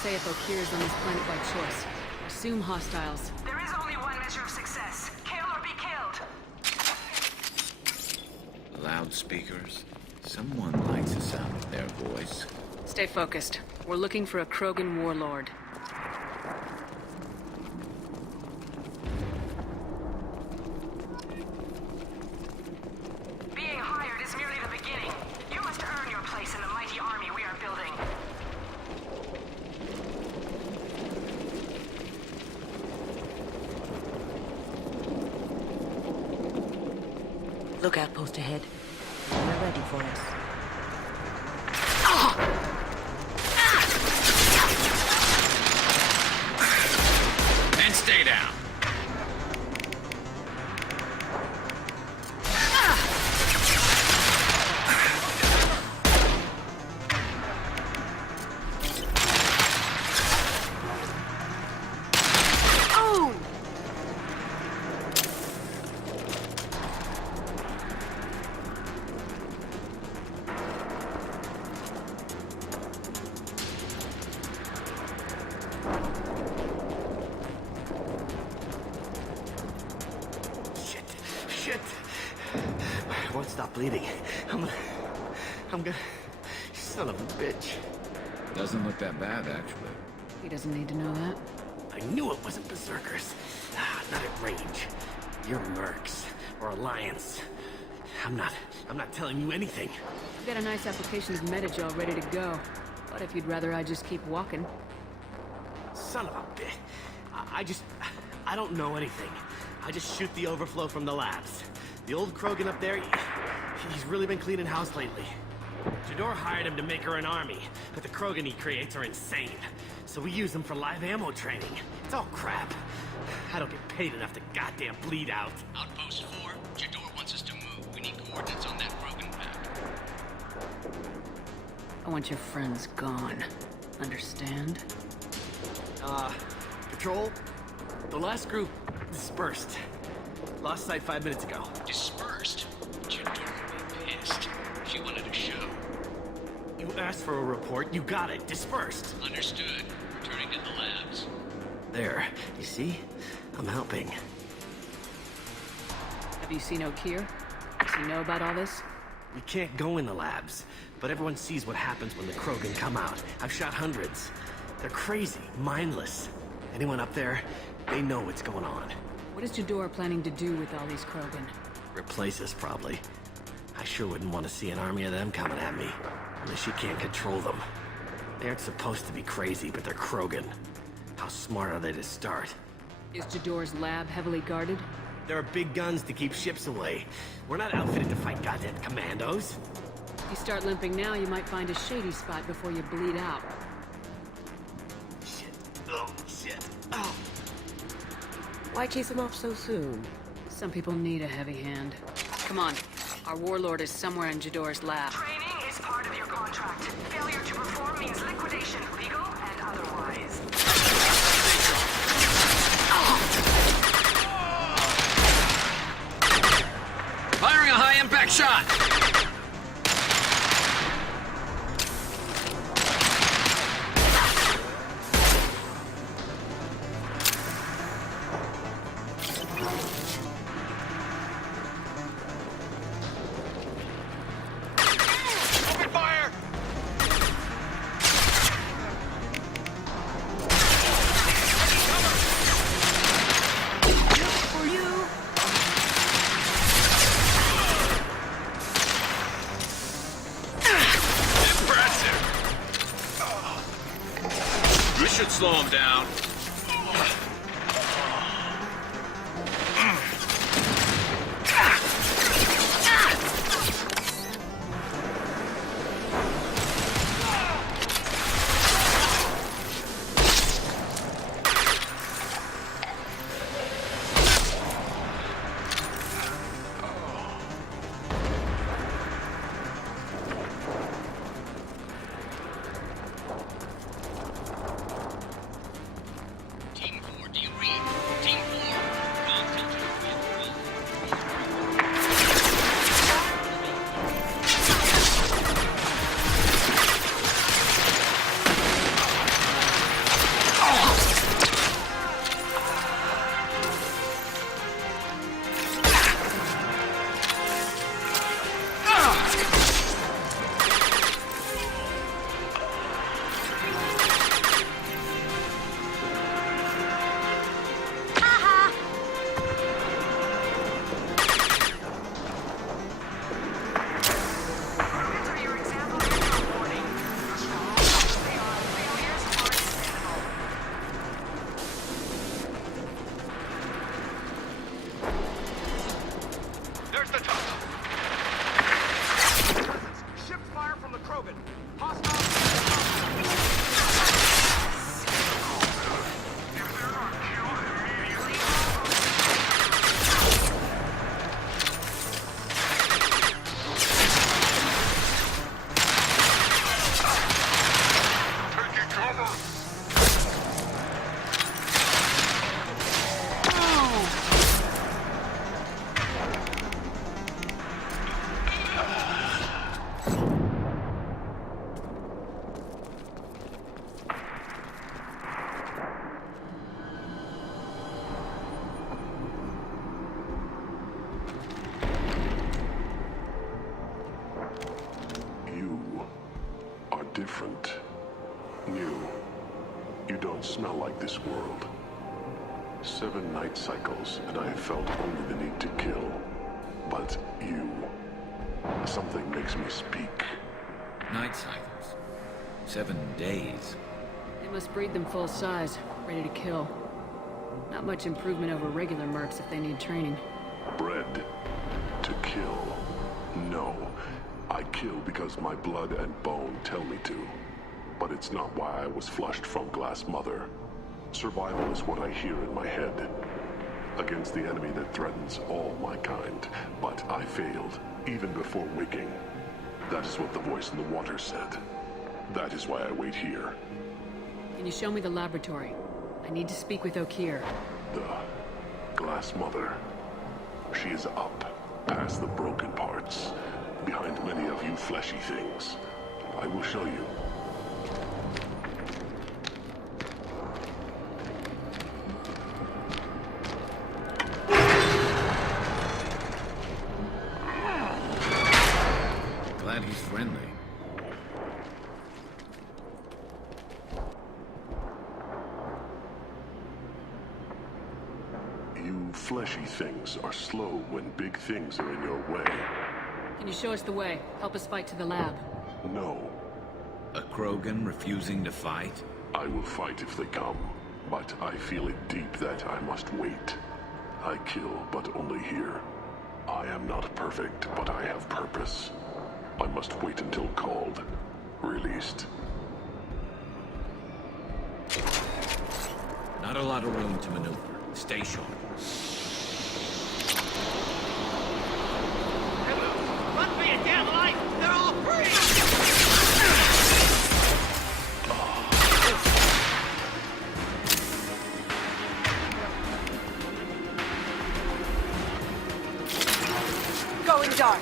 say if Okir's on this planet by choice. Assume hostiles. There is only one measure of success. Kill or be killed. Loudspeakers. Someone likes the sound of their voice. Stay focused. We're looking for a Krogan warlord. Being hired is merely the beginning. You must earn your place in the mighty army we are building. Look outpost ahead. They're ready for us. And stay down. Shit! I won't stop bleeding. I'm gonna... Son of a bitch. Doesn't look that bad, actually. He doesn't need to know that. I knew it wasn't Berserkers. Not at range. You're Mercs. Or Alliance. I'm not telling you anything. I've got a nice application of Metagel ready to go. But if you'd rather I just keep walking. Son of a bitch. I don't know anything. I just shoot the overflow from the labs. The old Krogan up there, he's really been cleaning house lately. Jador hired him to make her an army, but the Krogan he creates are insane. So we use them for live ammo training. It's all crap. I don't get paid enough to goddamn bleed out. Outpost 4, Jador wants us to move. We need coordinates on that Krogan pack. I want your friends gone. Understand? Patrol? The last group dispersed. Lost sight 5 minutes ago. Dispersed? Jador will be pissed. She wanted a show. You asked for a report, you got it. Dispersed. Understood. Returning to the labs. There. You see? I'm helping. Have you seen Okir? Does he know about all this? We can't go in the labs, but everyone sees what happens when the Krogan come out. I've shot hundreds. They're crazy, mindless. Anyone up there, they know what's going on. What is Jador planning to do with all these Krogan? Replace us, probably. I sure wouldn't want to see an army of them coming at me. Unless she can't control them. They aren't supposed to be crazy, but they're Krogan. How smart are they to start? Is Jador's lab heavily guarded? There are big guns to keep ships away. We're not outfitted to fight goddamn commandos. If you start limping now, you might find a shady spot before you bleed out. Shit. Oh, shit. Oh. Why chase him off so soon? Some people need a heavy hand. Come on. Our warlord is somewhere in Jador's lab. Training is part of your contract. Failure to perform means liquidation, legal and otherwise. Firing a high-impact shot! Open fire! For you! We should slow him down. Enter your example result warning. They are failures marked minimal. There's the tunnel. Shift fire from the Krogan. You are different, new. You don't smell like this world. 7 night cycles, and I have felt only the need to kill. But you, something makes me speak. Night cycles. 7 days. They must breed them full size, ready to kill. Not much improvement over regular mercs if they need training. Bred to kill. No, I kill because my blood and bone tell me to. But it's not why I was flushed from Glass Mother. Survival is what I hear in my head. Against the enemy that threatens all my kind. But I failed, even before waking. That is what the voice in the water said. That is why I wait here. Can you show me the laboratory? I need to speak with Okir. The Glass Mother. She is up, past the broken parts, behind many of you fleshy things. I will show you. Glad he's friendly. You fleshy things are slow when big things are in your way. Can you show us the way? Help us fight to the lab. No, A Krogan refusing to fight? I will fight if they come, but I feel it deep that I must wait. I kill, but only here. I am not perfect, but I have purpose. I must wait until called, released. Not a lot of room to maneuver. Stay sharp. Run for your damn life! They're all free! Going dark.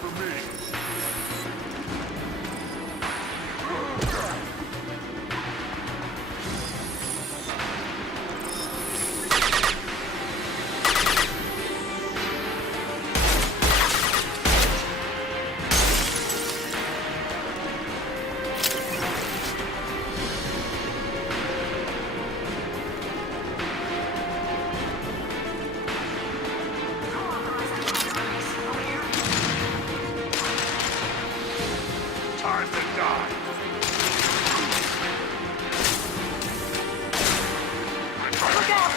Time to die! Look out!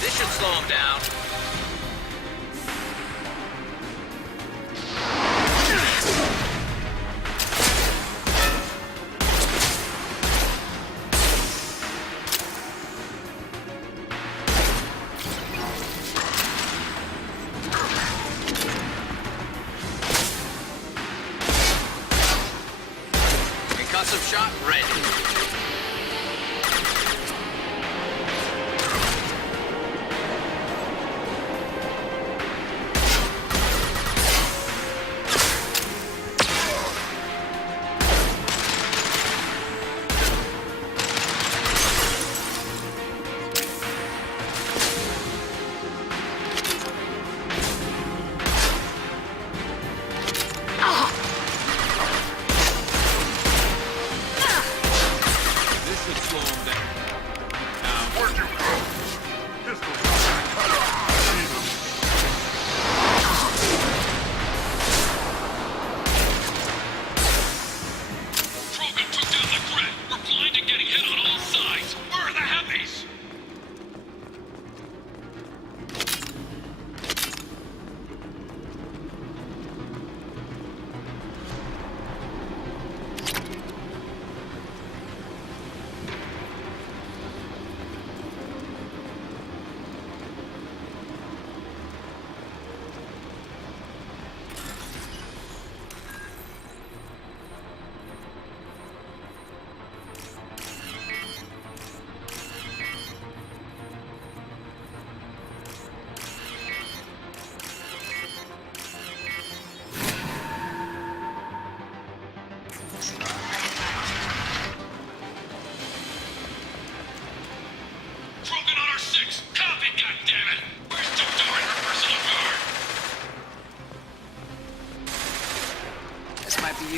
This should slow him down. Concussive shot ready.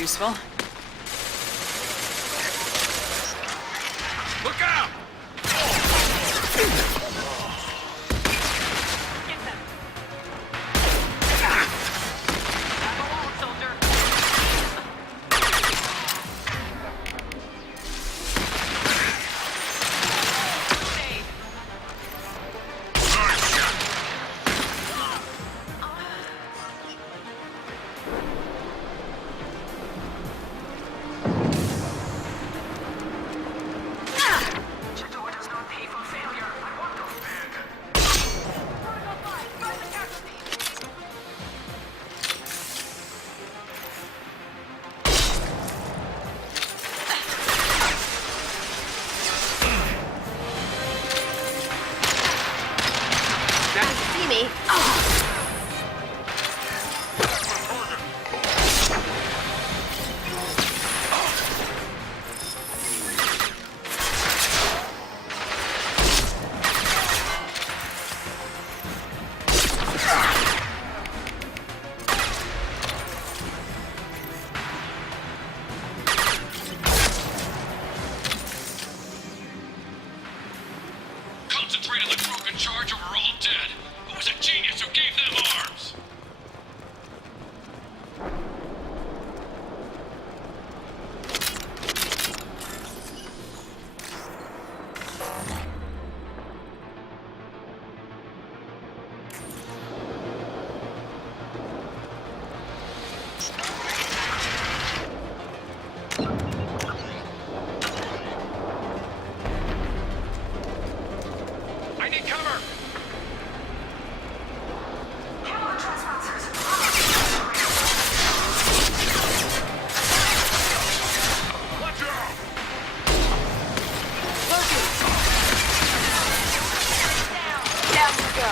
useful. Look out! Get them. Grab a hold, soldier. Stay. Chador does not pay for failure. I want those back. Protocol 5, find the casualty. See me? Concentrate on the group in charge or we're all dead. Who was a genius who gave them arms? I need cover! Kill the trespassers. Watch out! Down we go.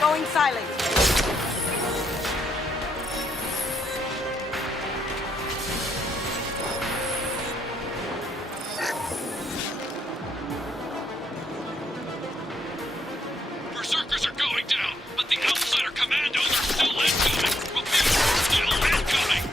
Going silent. Berserkers are going down, but the outsider commandos are still incoming! Repeat, still incoming!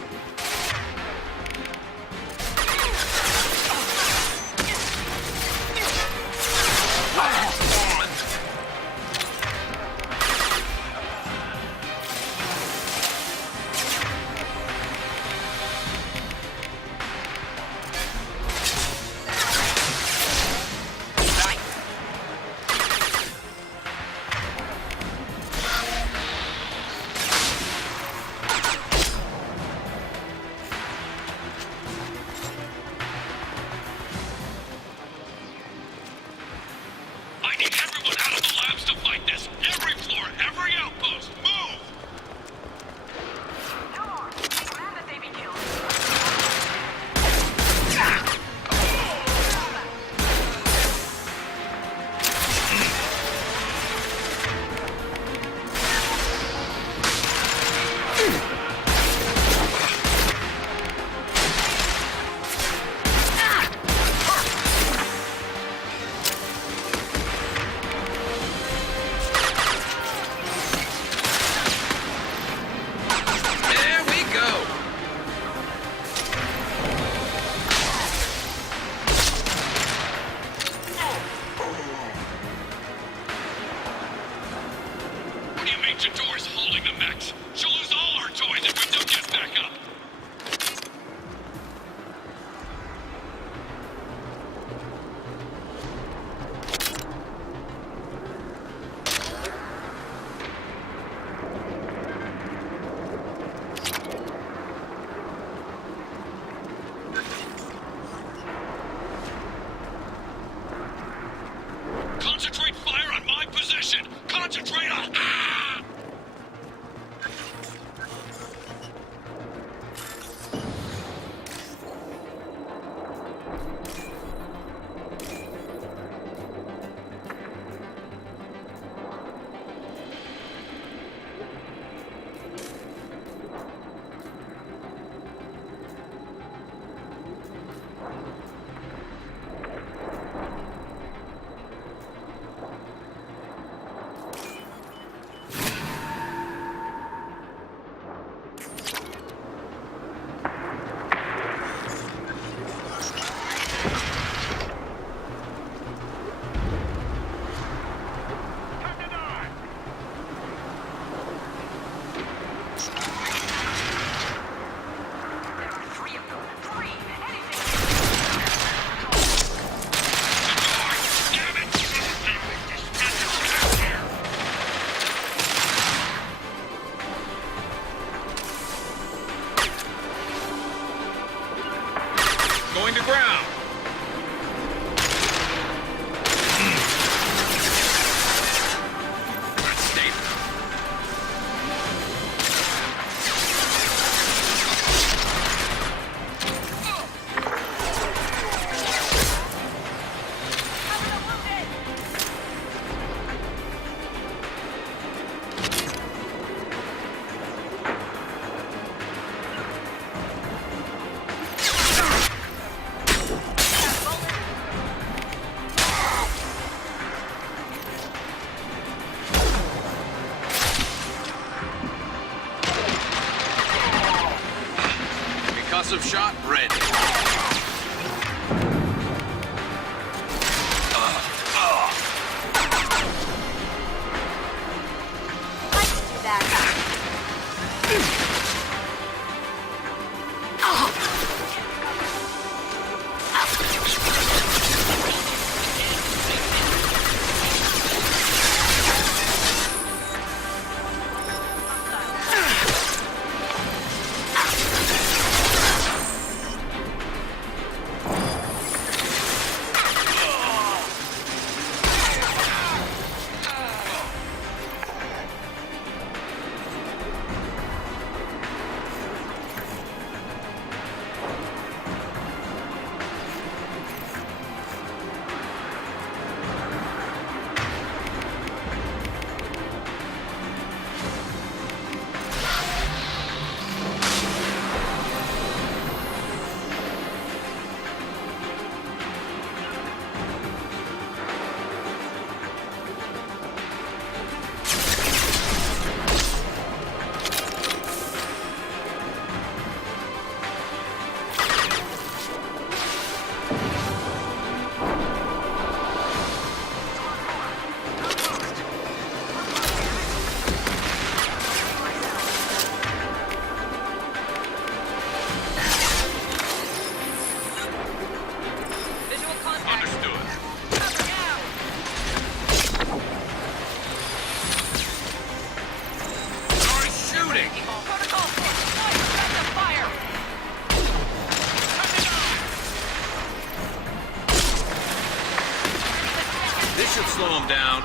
I need everyone out of the labs to fight this! Every floor, every outpost, move! Come on. We demand that they be killed. There we go! What do you mean Jador's holding the mechs? She'll lose all our toys if we don't get back up! Concentrate fire on my position! Concentrate on... Ah! ground! Let's stay. Concussive shot ready. This should slow him down.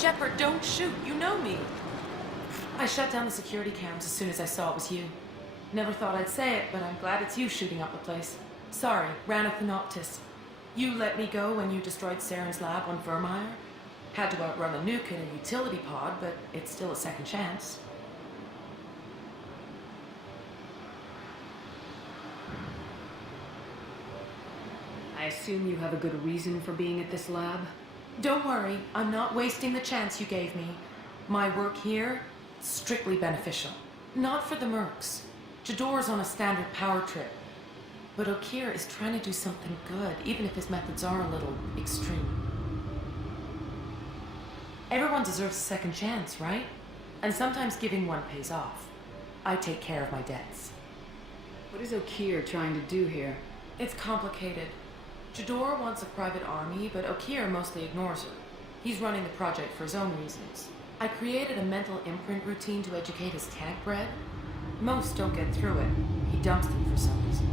Shepard, don't shoot. You know me. I shut down the security cams as soon as I saw it was you. Never thought I'd say it, but I'm glad it's you shooting up the place. Sorry, ran a Thanoptis. You let me go when you destroyed Saren's lab on Vermeer. Had to outrun a nuke in a utility pod, but it's still a second chance. I assume you have a good reason for being at this lab? Don't worry, I'm not wasting the chance you gave me. My work here, strictly beneficial. Not for the mercs. Jador's on a standard power trip. But Okeer is trying to do something good, even if his methods are a little extreme. Everyone deserves a second chance, right? And sometimes giving one pays off. I take care of my debts. What is Okeer trying to do here? It's complicated. Jador wants a private army, but Okeer mostly ignores her. He's running the project for his own reasons. I created a mental imprint routine to educate his tank bred. Most don't get through it. He dumps them for some reason.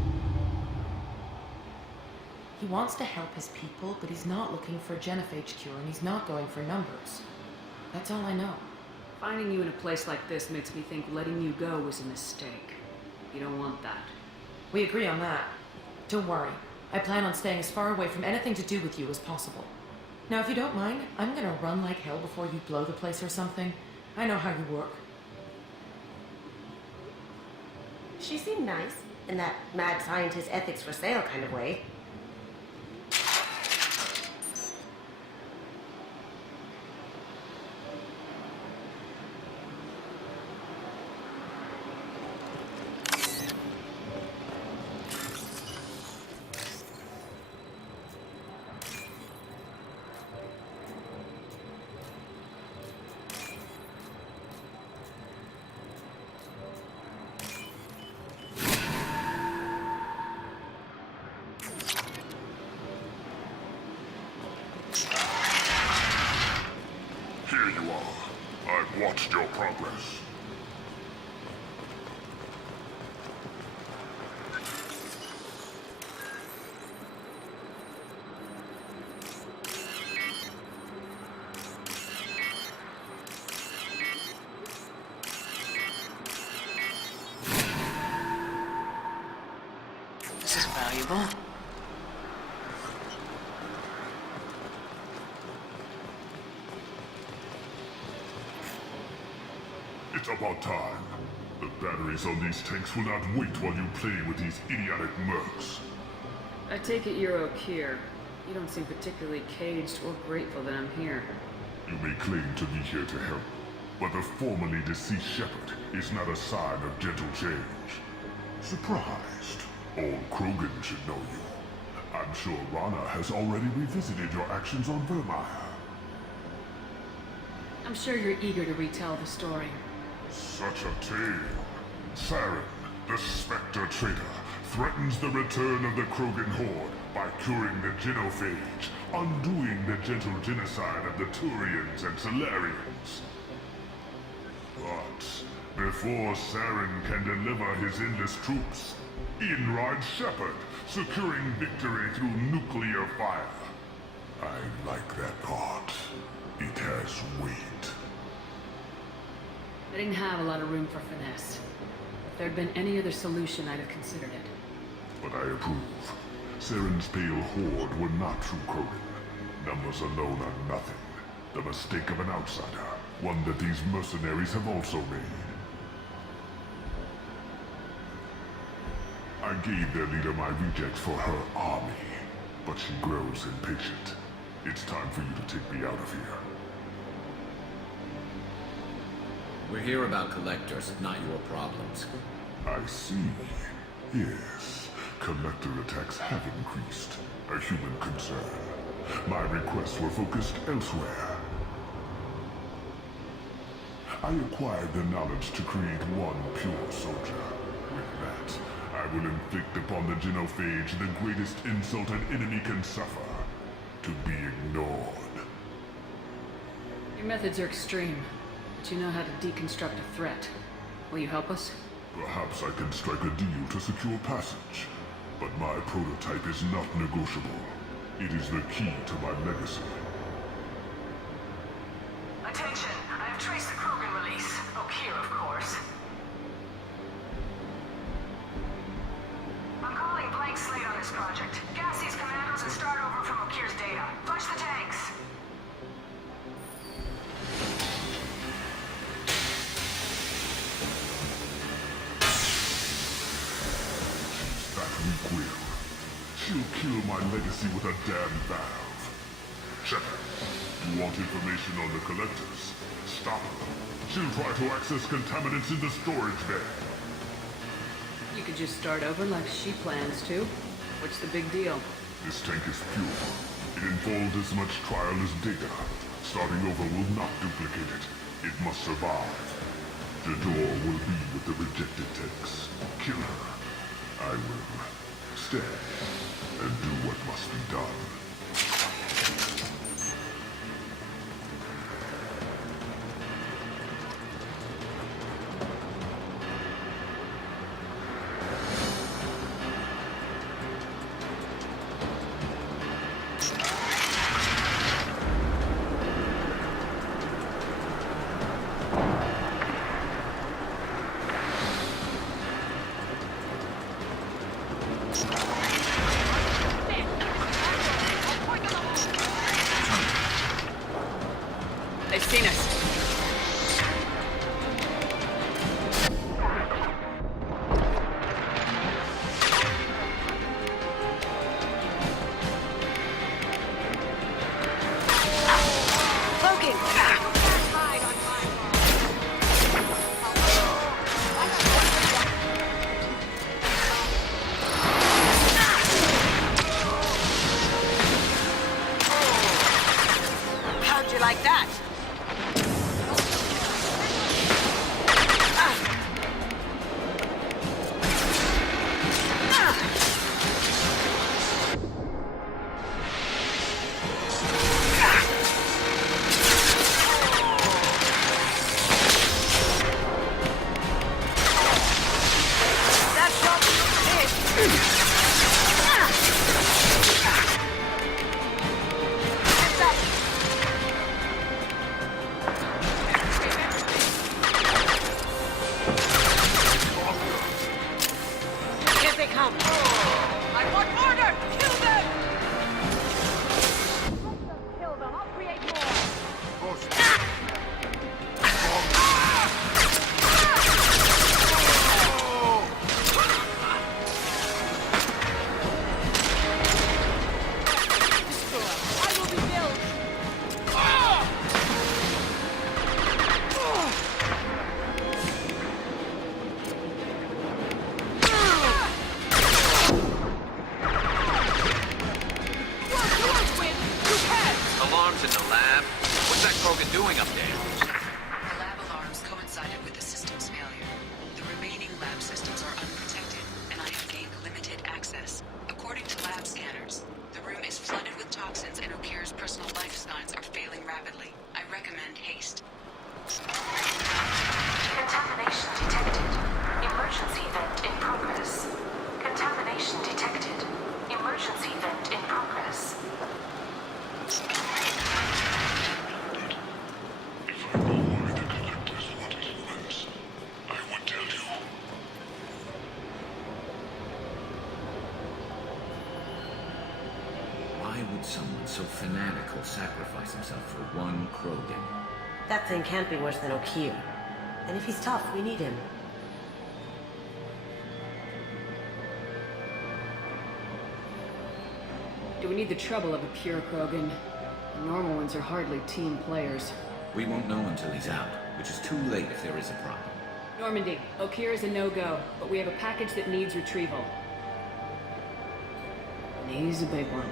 He wants to help his people, but he's not looking for a genophage cure, and he's not going for numbers. That's all I know. Finding you in a place like this makes me think letting you go was a mistake. You don't want that. We agree on that. Don't worry. I plan on staying as far away from anything to do with you as possible. Now, if you don't mind, I'm gonna run like hell before you blow the place or something. I know how you work. She seemed nice, in that mad scientist ethics for sale kind of way. Here you are. I've watched your progress. This is valuable. It's about time. The batteries on these tanks will not wait while you play with these idiotic mercs. I take it you're Okir. You don't seem particularly caged or grateful that I'm here. You may claim to be here to help, but the formerly deceased shepherd is not a sign of gentle change. Surprised? Old Krogan should know you. I'm sure Rana has already revisited your actions on Vermeer. I'm sure you're eager to retell the story. Such a tale. Saren, the Spectre traitor, threatens the return of the Krogan horde by curing the genophage, undoing the gentle genocide of the Turians and Solarians. But before Saren can deliver his endless troops, in rides Shepard, securing victory through nuclear fire. I like that part. It has weight. I didn't have a lot of room for finesse. If there'd been any other solution, I'd have considered it. But I approve. Saren's pale horde were not true Krogan. Numbers alone are nothing. The mistake of an outsider. One that these mercenaries have also made. I gave their leader my rejects for her army. But she grows impatient. It's time for you to take me out of here. We're here about collectors, not your problems. I see. Yes, collector attacks have increased. A human concern. My requests were focused elsewhere. I acquired the knowledge to create one pure soldier. With that, I will inflict upon the genophage the greatest insult an enemy can suffer. To be ignored. Your methods are extreme, but you know how to deconstruct a threat. Will you help us? Perhaps I can strike a deal to secure passage. But my prototype is not negotiable. It is the key to my legacy. Attention, I have traced the Krogan release. Okir, of course. I'm calling blank slate on this project. Gas these commandos and start over from Okir's data. Flush the tanks. That weak will. She'll kill my legacy with a damn valve. Shepard, you want information on the collectors? Stop her. She'll try to access contaminants in the storage bay. You could just start over like she plans to. What's the big deal? This tank is pure. It involved as much trial as data. Starting over will not duplicate it. It must survive. The door will be with the rejected tanks. Kill her. I will stay and do what must be done. They've seen us. How'd you like that? Alarms in the lab? What's that Krogan doing up there? The lab alarms coincided with the system's failure. The remaining lab systems are unprotected, and I have gained limited access. According to lab scanners, the room is flooded with toxins and Okir's personal life signs are failing rapidly. I recommend haste. Contamination detected. Emergency vent in progress. Contamination detected. Emergency vent in progress. Why would someone so fanatical sacrifice himself for one Krogan? That thing can't be worse than Okir. And if he's tough, we need him. Do we need the trouble of a pure Krogan? The normal ones are hardly team players. We won't know until he's out, which is too late if there is a problem. Normandy, Okir is a no-go, but we have a package that needs retrieval. And he's a big one.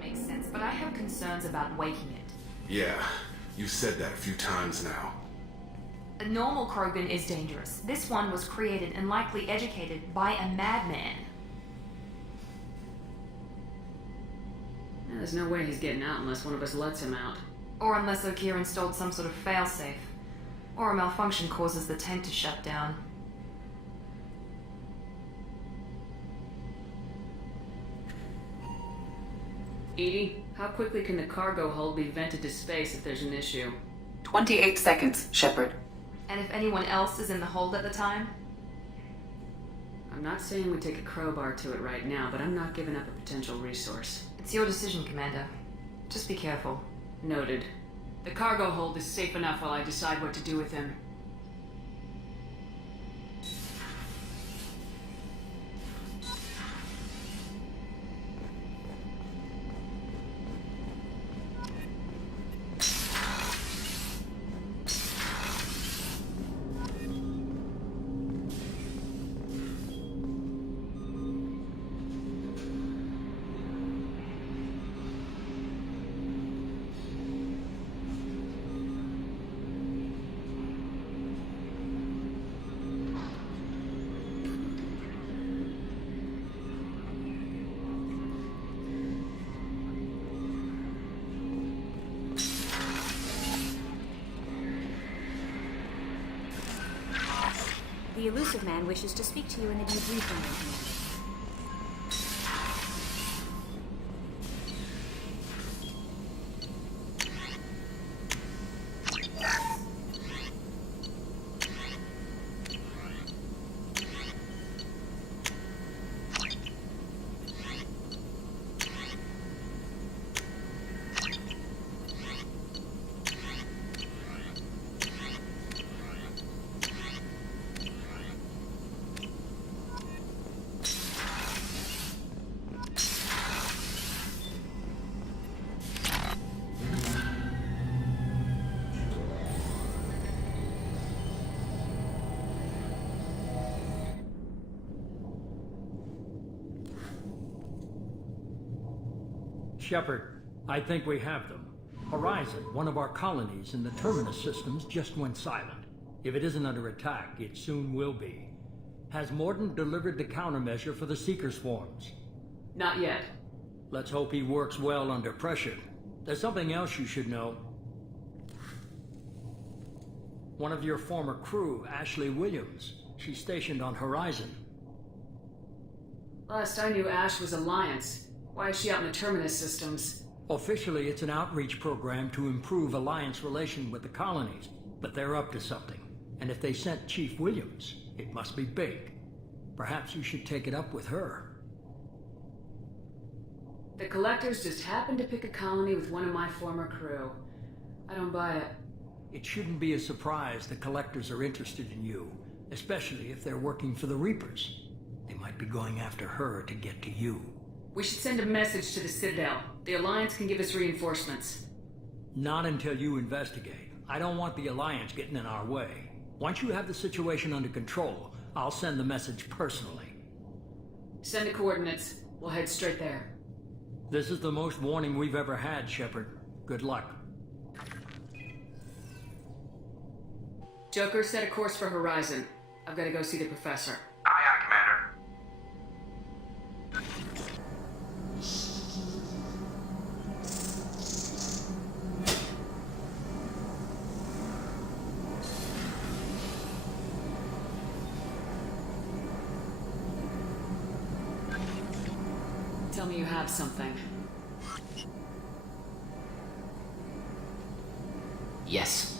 Makes sense, but I have concerns about waking it. Yeah, you've said that a few times now. A normal Krogan is dangerous. This one was created and likely educated by a madman. There's no way he's getting out unless one of us lets him out. Or unless Okir installed some sort of failsafe. Or a malfunction causes the tank to shut down. Edie, how quickly can the cargo hold be vented to space if there's an issue? 28 seconds, Shepard. And if anyone else is in the hold at the time? I'm not saying we take a crowbar to it right now, but I'm not giving up a potential resource. It's your decision, Commander. Just be careful. Noted. The cargo hold is safe enough while I decide what to do with him. The elusive man wishes to speak to you in the debrief room, Commander. Shepard, I think we have them. Horizon, one of our colonies in the Terminus systems, just went silent. If it isn't under attack, it soon will be. Has Mordant delivered the countermeasure for the Seeker swarms? Not yet. Let's hope he works well under pressure. There's something else you should know. One of your former crew, Ashley Williams. She's stationed on Horizon. Last I knew, Ash was Alliance. Why is she out in the Terminus systems? Officially, it's an outreach program to improve Alliance relation with the colonies, but they're up to something. And if they sent Chief Williams, it must be big. Perhaps you should take it up with her. The Collectors just happened to pick a colony with one of my former crew. I don't buy it. It shouldn't be a surprise the Collectors are interested in you, especially if they're working for the Reapers. They might be going after her to get to you. We should send a message to the Citadel. The Alliance can give us reinforcements. Not until you investigate. I don't want the Alliance getting in our way. Once you have the situation under control, I'll send the message personally. Send the coordinates. We'll head straight there. This is the most warning we've ever had, Shepard. Good luck. Joker, set a course for Horizon. I've got to go see the Professor. Aye, aye, Commander. Tell me you have something. Yes.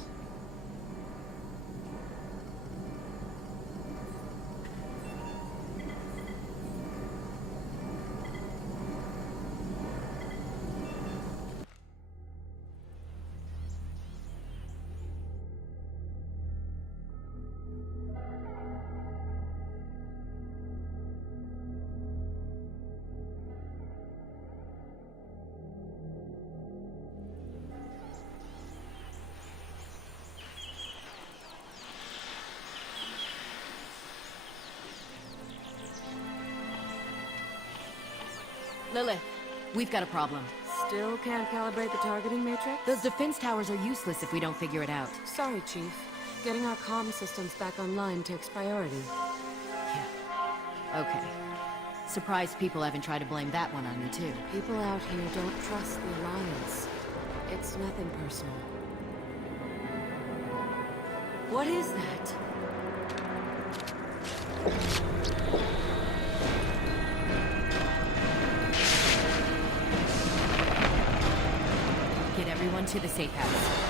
Lilith, we've got a problem. Still can't calibrate the targeting matrix? Those defense towers are useless if we don't figure it out. Sorry, Chief. Getting our comm systems back online takes priority. Yeah. Okay. Surprised people haven't tried to blame that one on you, too. People out here don't trust the Alliance. It's nothing personal. What is that? Get everyone to the safe house.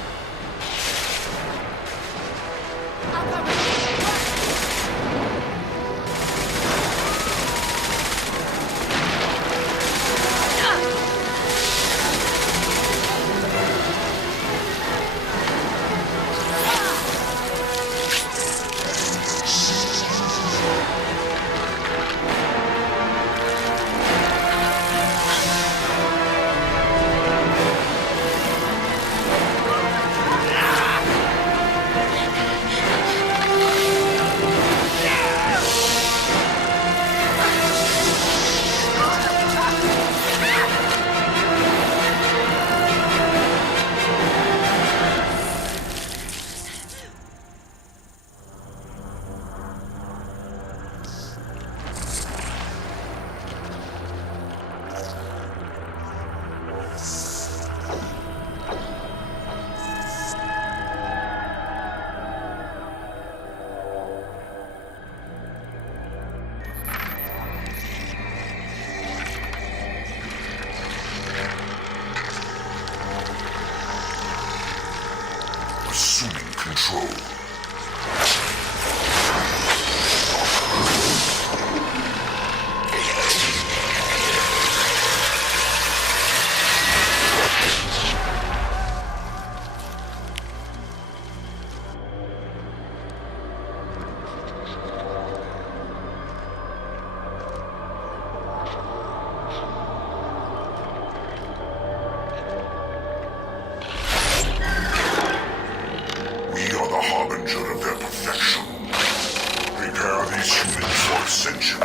control. We are the harbinger of their perfection. Prepare these humans for ascension.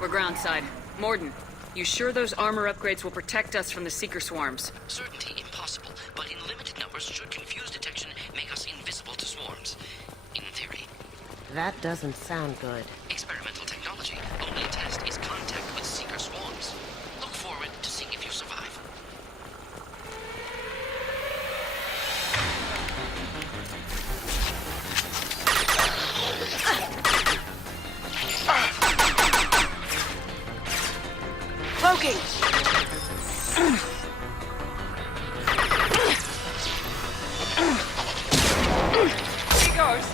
We're groundside. Morden, you sure those armor upgrades will protect us from the Seeker swarms? Certainty impossible, but in limited numbers should confuse detection make us invisible to swarms. In theory. That doesn't sound good. Experimental technology. Only test is contact with Seeker swarms. Look forward to seeing if you survive. Cloaking! He goes.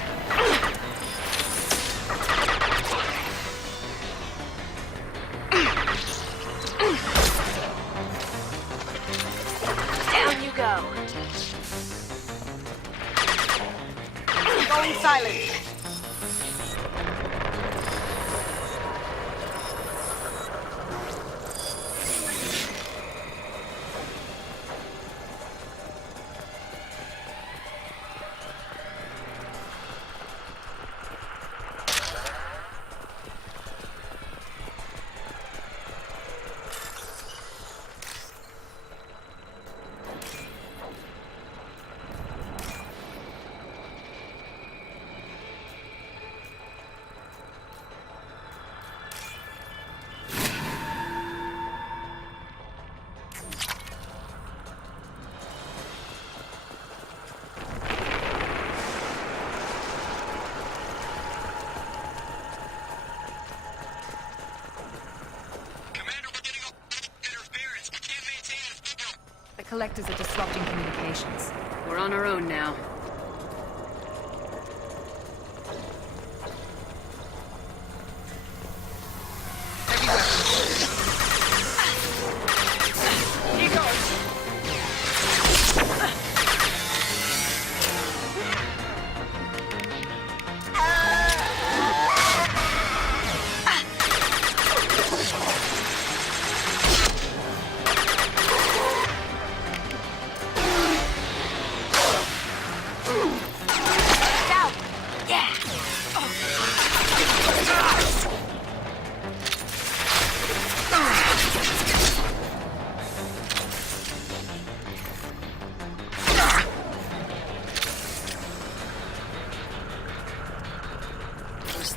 Down you go. Going silent. The collectors are disrupting communications. We're on our own now. Heavy weapons. Here goes.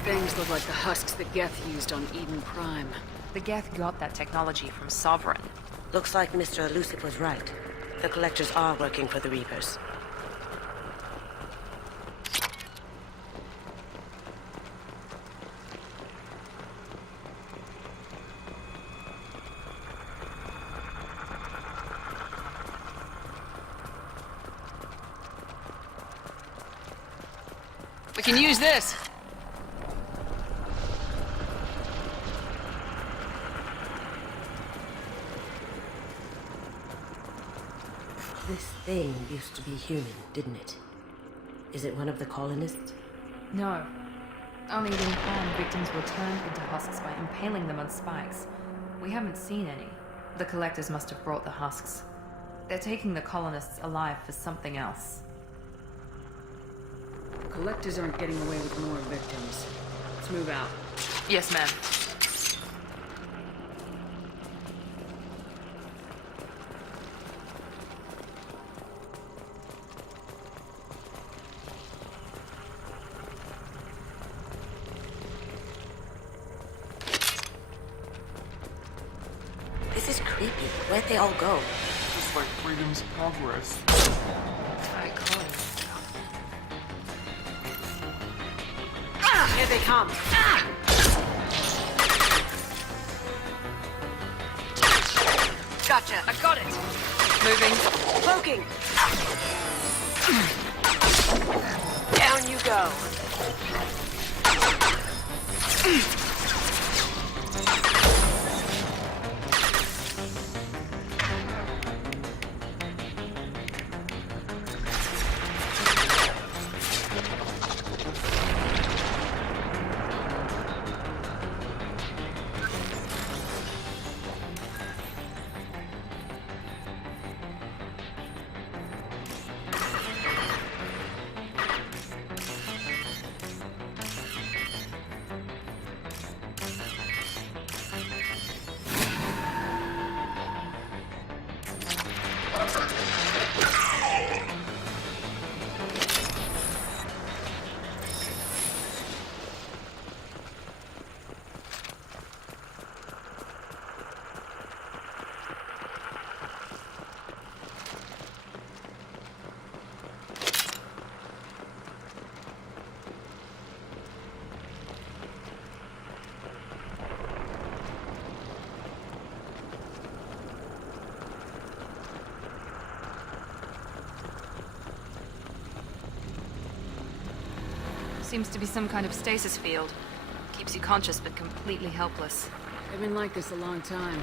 Things look like the husks that Geth used on Eden Prime. The Geth got that technology from Sovereign. Looks like Mr. Elusive was right. The collectors are working for the Reapers. We can use this. This thing used to be human, didn't it? Is it one of the colonists? No. Only in Japan, victims were turned into husks by impaling them on spikes. We haven't seen any. The collectors must have brought the husks. They're taking the colonists alive for something else. Collectors aren't getting away with more victims. Let's move out. Yes, ma'am. This is creepy. Where'd they all go? Just like freedom's progress. I call it. Here they come. Gotcha. I got it. Moving. Cloaking. Down you go. Seems to be some kind of stasis field. Keeps you conscious but completely helpless. They've been like this a long time.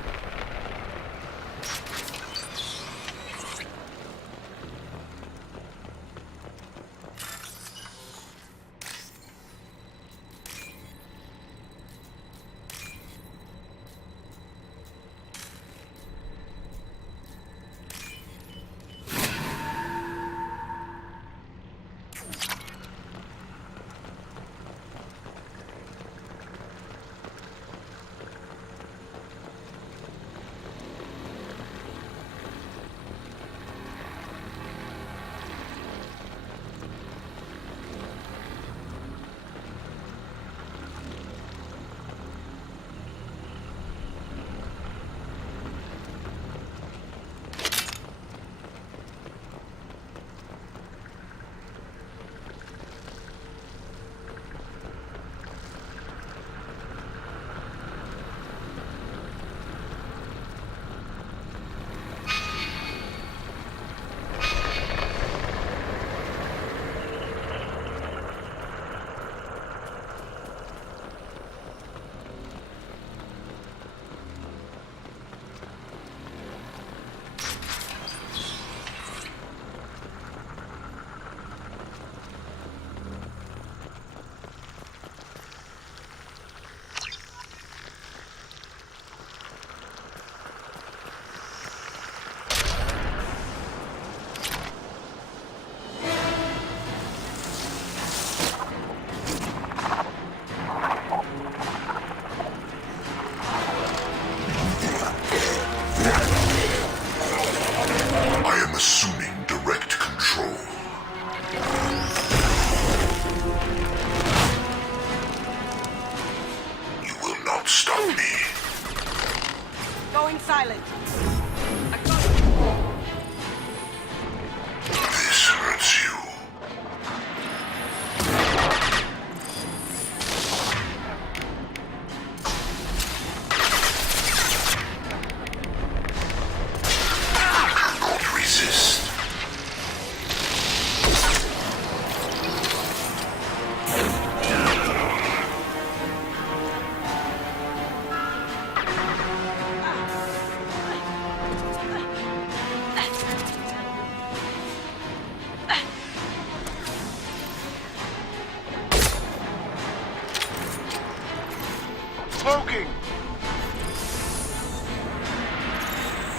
smoking!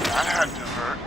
That had to hurt.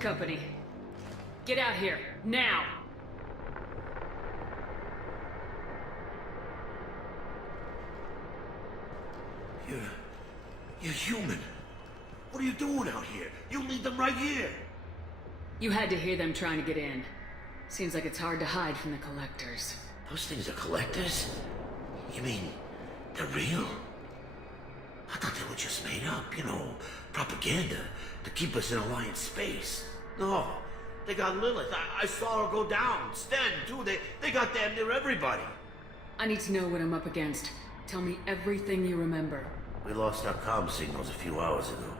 Company. Get out here, now! You're human. What are you doing out here? You leave them right here. You had to hear them trying to get in. Seems like it's hard to hide from the collectors. Those things are collectors? You mean, they're real? I thought they were just made up, propaganda to keep us in Alliance space. No, they got Lilith. I saw her go down. Sten, too. They got damn near everybody. I need to know what I'm up against. Tell me everything you remember. We lost our comm signals a few hours ago.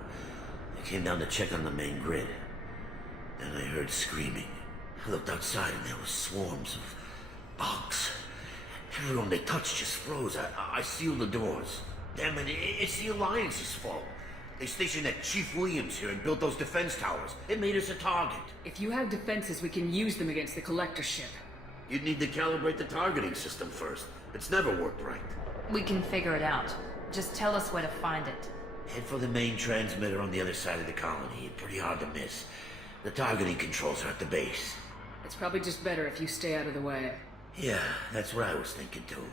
I came down to check on the main grid. Then I heard screaming. I looked outside and there were swarms of bugs. Everyone they touched just froze. I sealed the doors. Damn it, it's the Alliance's fault. They stationed that Chief Williams here and built those defense towers. It made us a target. If you have defenses, we can use them against the collector ship. You'd need to calibrate the targeting system first. It's never worked right. We can figure it out. Just tell us where to find it. Head for the main transmitter on the other side of the colony. Pretty hard to miss. The targeting controls are at the base. It's probably just better if you stay out of the way. Yeah, that's what I was thinking too.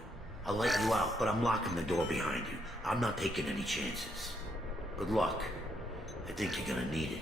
I'll let you out, but I'm locking the door behind you. I'm not taking any chances. Good luck. I think you're gonna need it.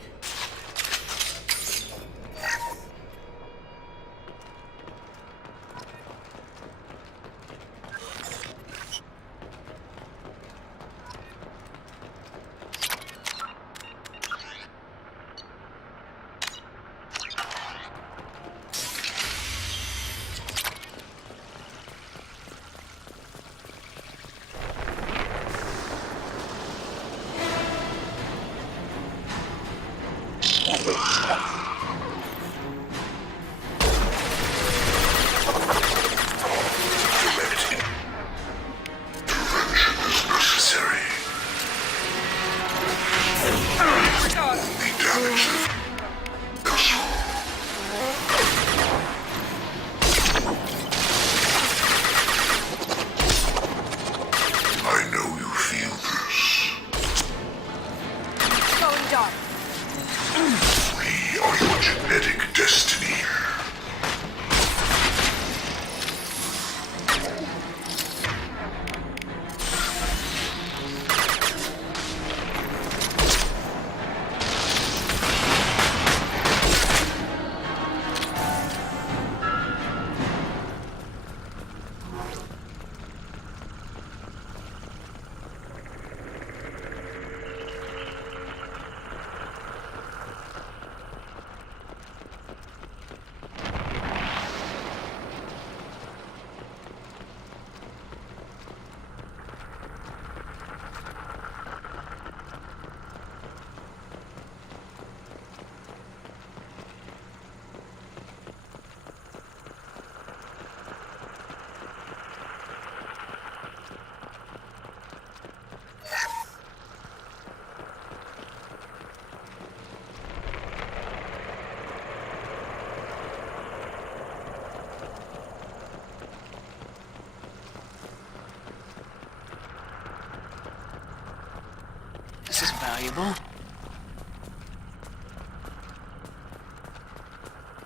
valuable.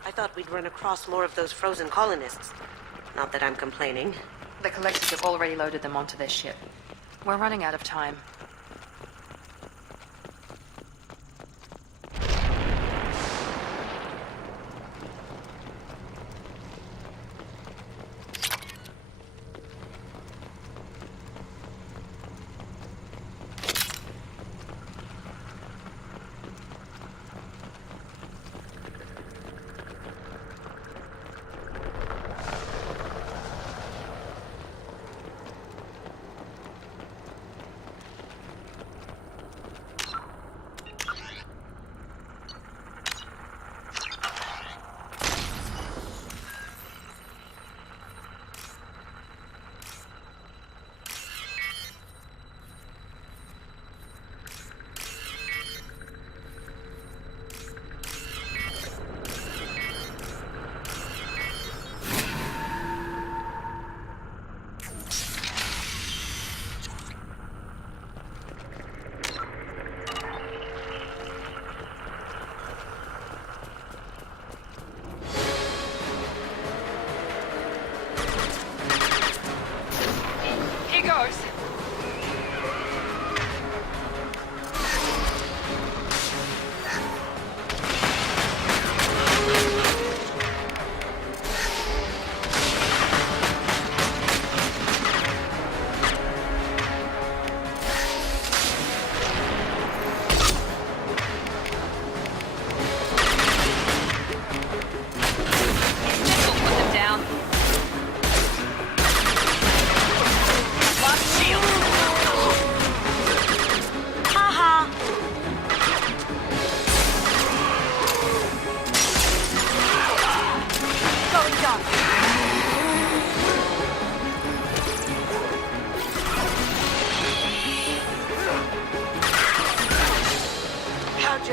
I thought we'd run across more of those frozen colonists. Not that I'm complaining. The collectors have already loaded them onto their ship. We're running out of time.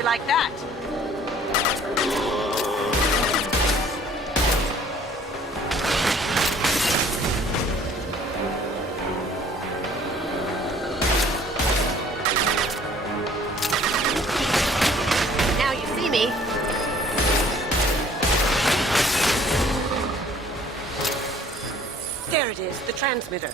Like that. Now you see me. There it is, the transmitter.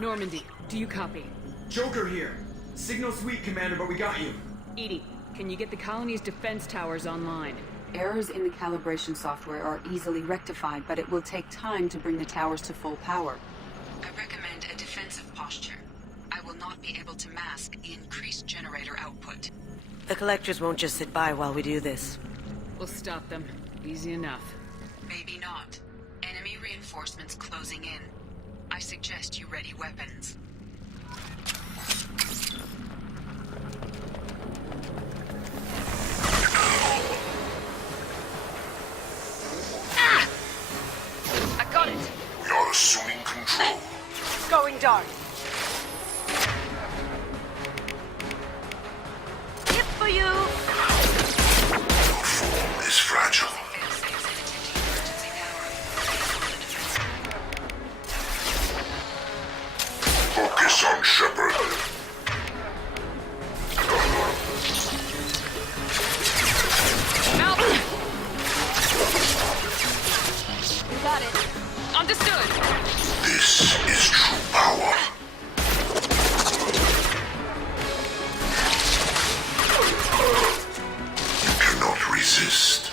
Normandy, do you copy? Joker here. Signal sweet, Commander, but we got you. Edie, can you get the colony's defense towers online? Errors in the calibration software are easily rectified, but it will take time to bring the towers to full power. I recommend a defensive posture. I will not be able to mask the increased generator output. The collectors won't just sit by while we do this. We'll stop them. Easy enough. Maybe not. Enemy reinforcements closing in. I suggest you ready weapons. Ah! I got it! We are assuming control. Going dark. Hit for you! Your form is fragile. resist.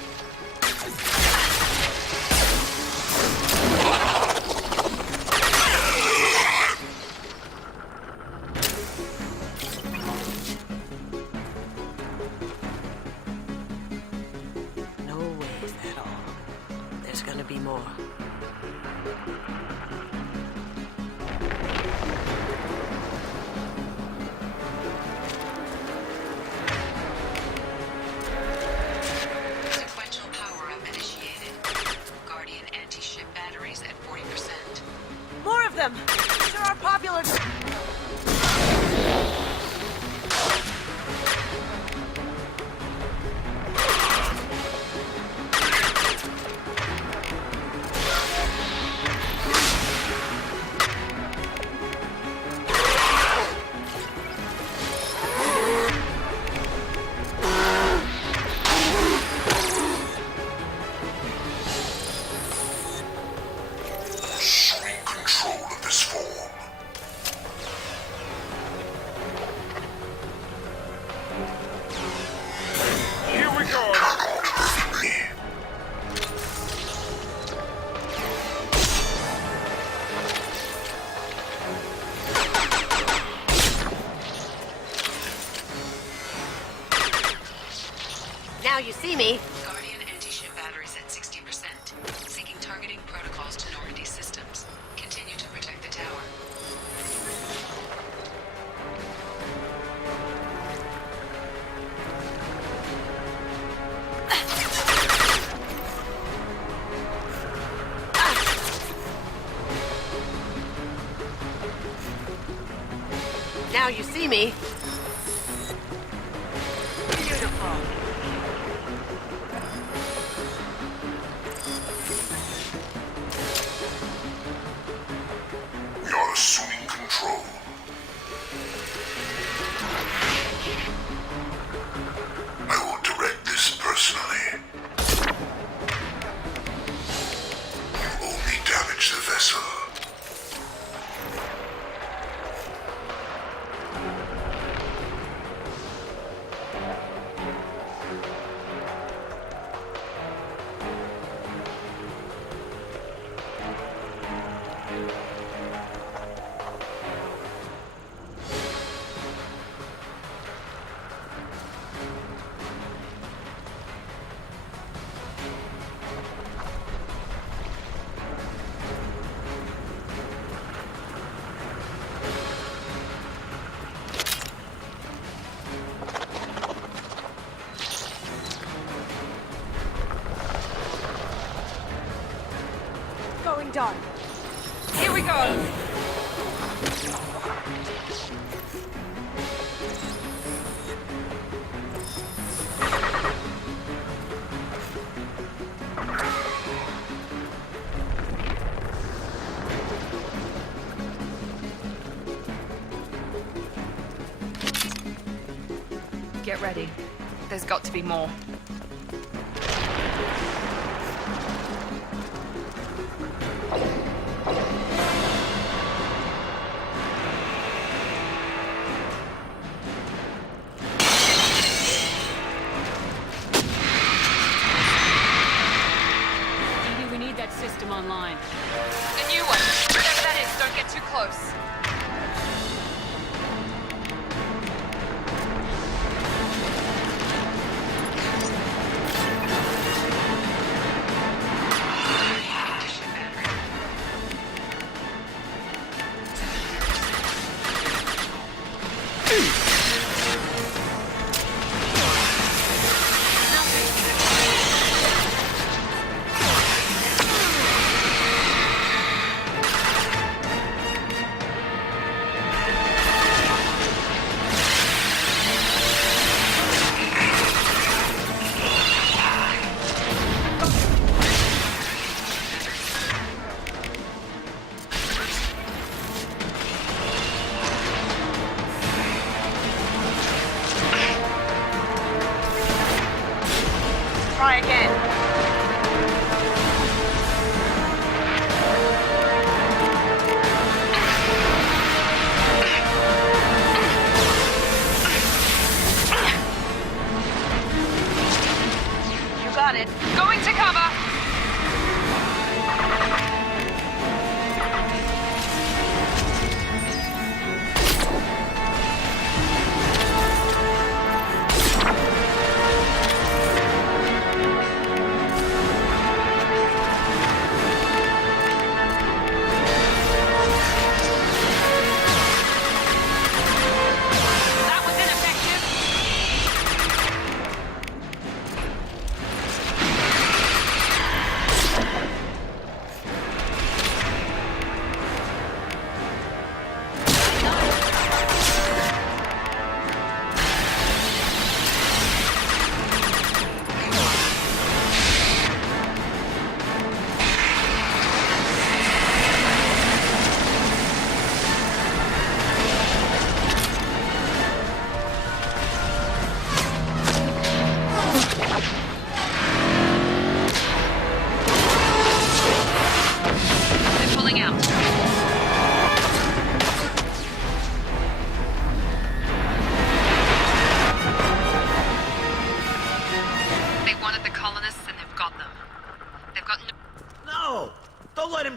No ways at all. There's gonna be more. Sequential power-up initiated. Guardian anti-ship batteries at 40%. More of them! These are our popular... Assuming control of this form. Here we go. Now you see me. Guardian anti-ship batteries at 60%. Seeking targeting protocols to Normandy systems. Continue to protect the tower. Now you see me. Beautiful. We are assuming control. I will direct this personally. You only damage the vessel. Going dark. Here we go! Get ready. There's got to be more. Edie, we need that system online. A new one. Whatever that is, don't get too close. Try again. got it. Going to cover.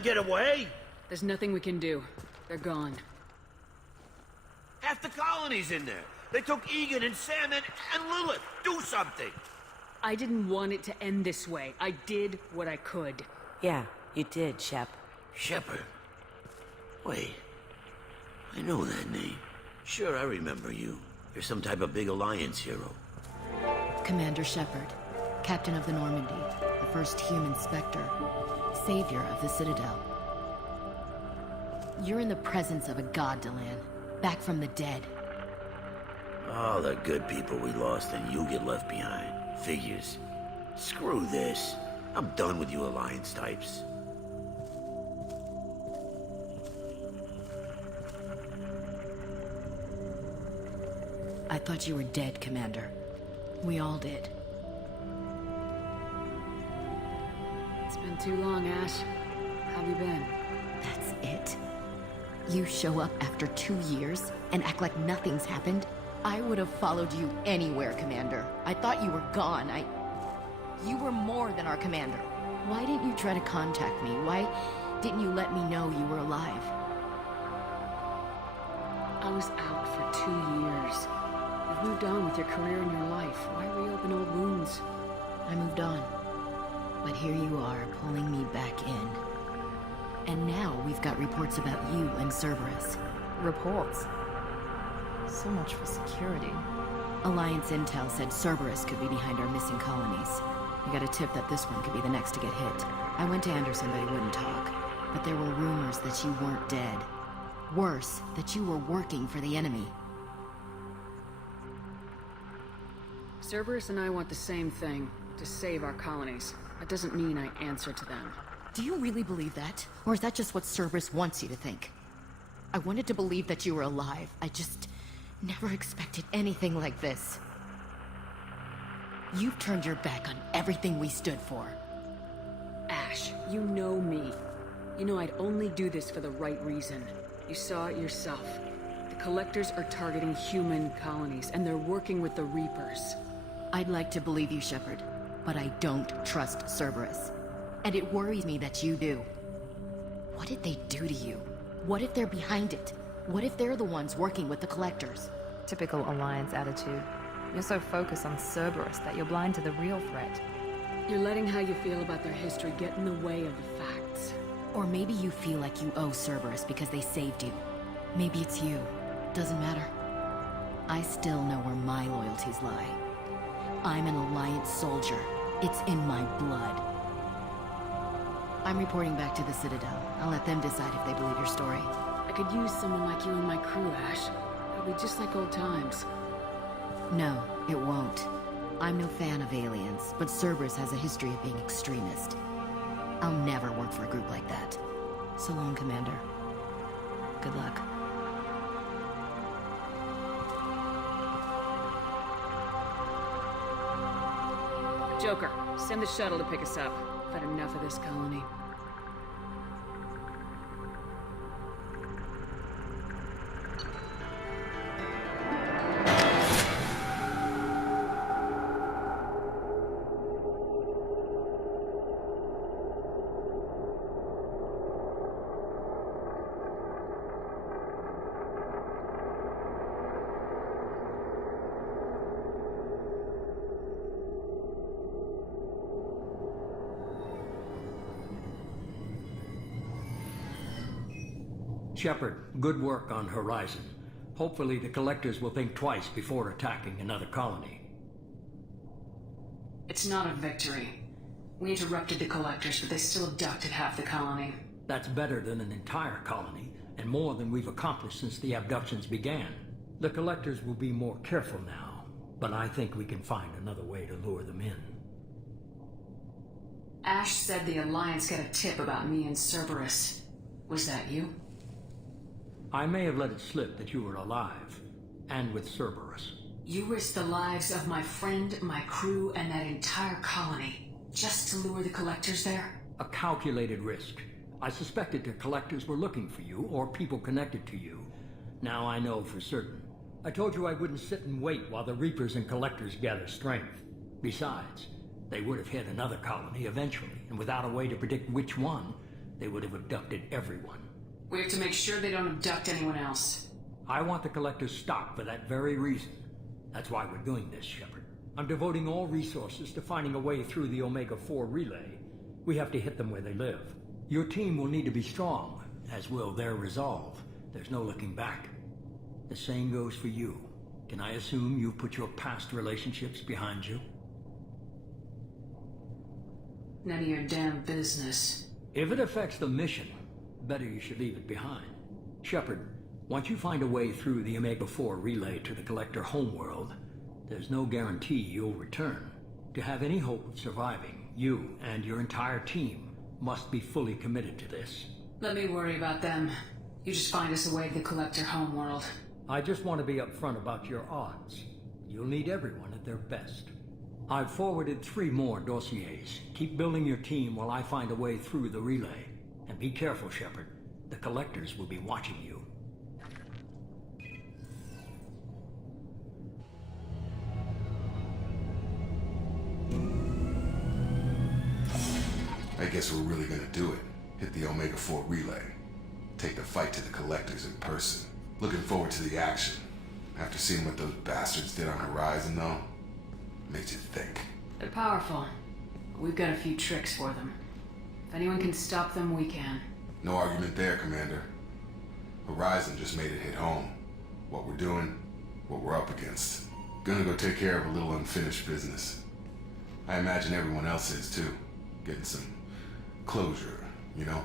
Get away! There's nothing we can do. They're gone. Half the colony's in there. They took Egan and Sam and Lilith. Do something! I didn't want it to end this way. I did what I could. Yeah, you did, Shep. Shepard? Wait. I know that name. Sure, I remember you. You're some type of big Alliance hero. Commander Shepard, Captain of the Normandy, the first human Spectre. Savior of the Citadel. You're in the presence of a god, Delan. Back from the dead. All the good people we lost and you get left behind. Figures. Screw this. I'm done with you Alliance types. I thought you were dead, Commander. We all did. It's been too long, Ash. How have you been? That's it? You show up after 2 years and act like nothing's happened? I would have followed you anywhere, Commander. I thought you were gone. You were more than our commander. Why didn't you try to contact me? Why didn't you let me know you were alive? I was out for 2 years. You've moved on with your career and your life. Why reopen old wounds? I moved on. But here you are, pulling me back in. And now we've got reports about you and Cerberus. Reports? So much for security. Alliance intel said Cerberus could be behind our missing colonies. We got a tip that this one could be the next to get hit. I went to Anderson, but he wouldn't talk. But there were rumors that you weren't dead. Worse, that you were working for the enemy. Cerberus and I want the same thing. To save our colonies. That doesn't mean I answer to them. Do you really believe that? Or is that just what Cerberus wants you to think? I wanted to believe that you were alive. I just never expected anything like this. You've turned your back on everything we stood for. Ash, you know me. You know I'd only do this for the right reason. You saw it yourself. The Collectors are targeting human colonies, and they're working with the Reapers. I'd like to believe you, Shepard, but I don't trust Cerberus. And it worries me that you do. What did they do to you? What if they're behind it? What if they're the ones working with the Collectors? Typical Alliance attitude. You're so focused on Cerberus that you're blind to the real threat. You're letting how you feel about their history get in the way of the facts. Or maybe you feel like you owe Cerberus because they saved you. Maybe it's you. Doesn't matter. I still know where my loyalties lie. I'm an Alliance soldier. It's in my blood. I'm reporting back to the Citadel. I'll let them decide if they believe your story. I could use someone like you in my crew, Ash. It'll be just like old times. No, it won't. I'm no fan of aliens, but Cerberus has a history of being extremist. I'll never work for a group like that. So long, Commander. Good luck. Joker, send the shuttle to pick us up. I've had enough of this colony. Shepard, good work on Horizon. Hopefully the Collectors will think twice before attacking another colony. It's not a victory. We interrupted the Collectors, but they still abducted half the colony. That's better than an entire colony, and more than we've accomplished since the abductions began. The Collectors will be more careful now, but I think we can find another way to lure them in. Ash said the Alliance got a tip about me and Cerberus. Was that you? I may have let it slip that you were alive, and with Cerberus. You risked the lives of my friend, my crew, and that entire colony, just to lure the Collectors there? A calculated risk. I suspected the Collectors were looking for you, or people connected to you. Now I know for certain. I told you I wouldn't sit and wait while the Reapers and Collectors gather strength. Besides, they would have hit another colony eventually, and without a way to predict which one, they would have abducted everyone. We have to make sure they don't abduct anyone else. I want the Collectors stopped for that very reason. That's why we're doing this, Shepard. I'm devoting all resources to finding a way through the Omega-4 relay. We have to hit them where they live. Your team will need to be strong, as will their resolve. There's no looking back. The same goes for you. Can I assume you've put your past relationships behind you? None of your damn business. If it affects the mission, better you should leave it behind. Shepard, once you find a way through the Omega-4 relay to the Collector homeworld, there's no guarantee you'll return. To have any hope of surviving, you and your entire team must be fully committed to this. Let me worry about them. You just find us a way to the Collector homeworld. I just want to be upfront about your odds. You'll need everyone at their best. I've forwarded 3 more dossiers. Keep building your team while I find a way through the relay. And be careful, Shepard. The Collectors will be watching you. I guess we're really gonna do it. Hit the Omega-4 relay. Take the fight to the Collectors in person. Looking forward to the action. After seeing what those bastards did on Horizon, though, makes you think. They're powerful. We've got a few tricks for them. If anyone can stop them, we can. No argument there, Commander. Horizon just made it hit home. What we're doing, what we're up against. Gonna go take care of a little unfinished business. I imagine everyone else is, too. Getting some closure, you know?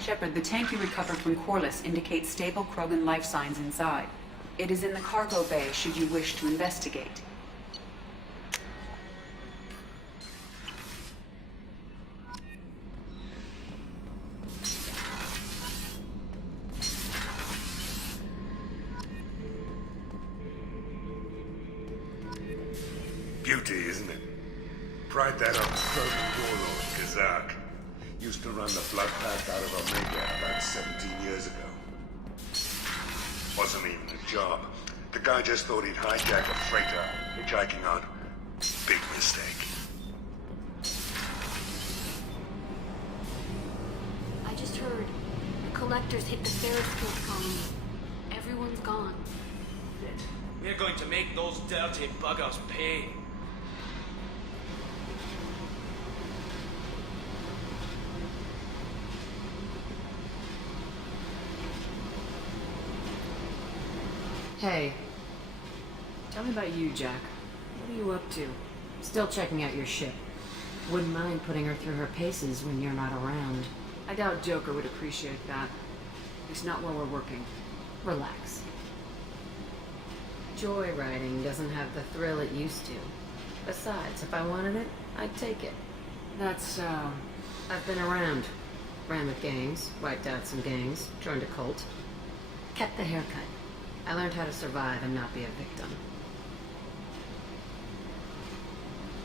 Shepard, the tank you recovered from Corliss indicates stable Krogan life signs inside. It is in the cargo bay should you wish to investigate. Beauty, isn't it? Pried that up Krogan warlord, Kazak. Used to run the blood path out of Omega about 17 years ago. Wasn't even a job. The guy just thought he'd hijack a freighter, hitchhiking on. Big mistake. I just heard the Collectors hit the Ferris Field colony. Everyone's gone. We're going to make those dirty buggers pay. Hey. Tell me about you, Jack. What are you up to? Still checking out your ship. Wouldn't mind putting her through her paces when you're not around. I doubt Joker would appreciate that. At least not while we're working. Relax. Joyriding doesn't have the thrill it used to. Besides, if I wanted it, I'd take it. That's, I've been around. Ran with gangs, wiped out some gangs, joined a cult. Kept the haircut. I learned how to survive and not be a victim.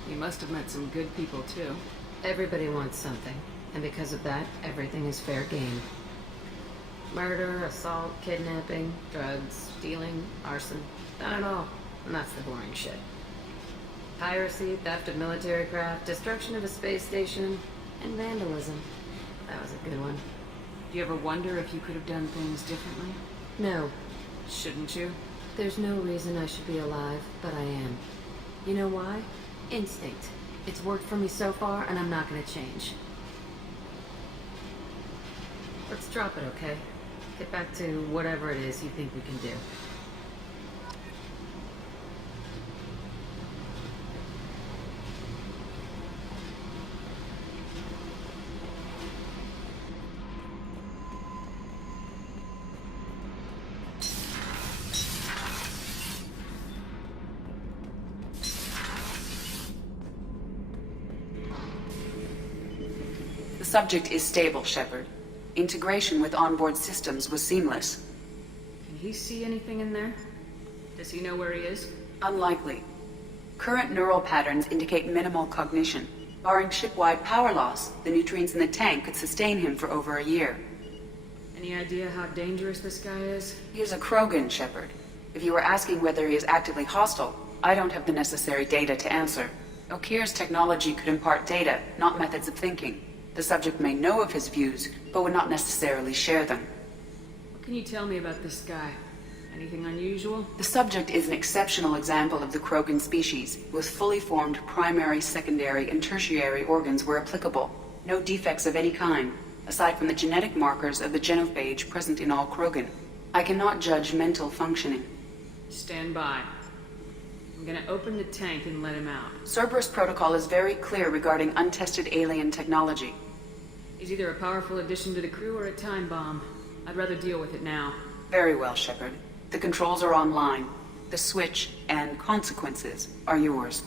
You must have met some good people, too. Everybody wants something, and because of that, everything is fair game. Murder, assault, kidnapping, drugs, stealing, arson. Done it all. And that's the boring shit. Piracy, theft of military craft, destruction of a space station, and vandalism. That was a good one. Do you ever wonder if you could have done things differently? No. Shouldn't you? There's no reason I should be alive, but I am. You know why? Instinct. It's worked for me so far, and I'm not gonna change. Let's drop it, okay? Get back to whatever it is you think we can do. The subject is stable, Shepard. Integration with onboard systems was seamless. Can he see anything in there? Does he know where he is? Unlikely. Current neural patterns indicate minimal cognition. Barring ship-wide power loss, the nutrients in the tank could sustain him for over a year. Any idea how dangerous this guy is? He is a Krogan, Shepard. If you were asking whether he is actively hostile, I don't have the necessary data to answer. Okir's technology could impart data, not methods of thinking. The subject may know of his views, but would not necessarily share them. What can you tell me about this guy? Anything unusual? The subject is an exceptional example of the Krogan species, with fully formed primary, secondary, and tertiary organs where applicable. No defects of any kind, aside from the genetic markers of the genophage present in all Krogan. I cannot judge mental functioning. Stand by. I'm gonna open the tank and let him out. Cerberus protocol is very clear regarding untested alien technology. He's either a powerful addition to the crew or a time bomb. I'd rather deal with it now. Very well, Shepard. The controls are online. The switch and consequences are yours.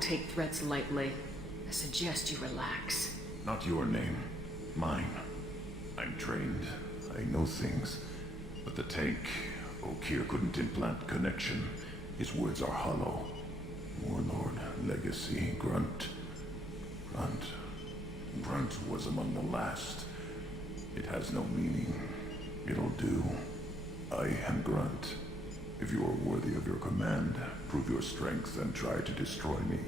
Take threats lightly. I suggest you relax. Not your name. Mine. I'm trained. I know things. But the tank, Okir couldn't implant connection. His words are hollow. Warlord, Legacy, Grunt. Grunt was among the last. It has no meaning. It'll do. I am Grunt. If you are worthy of your command, prove your strength and try to destroy me.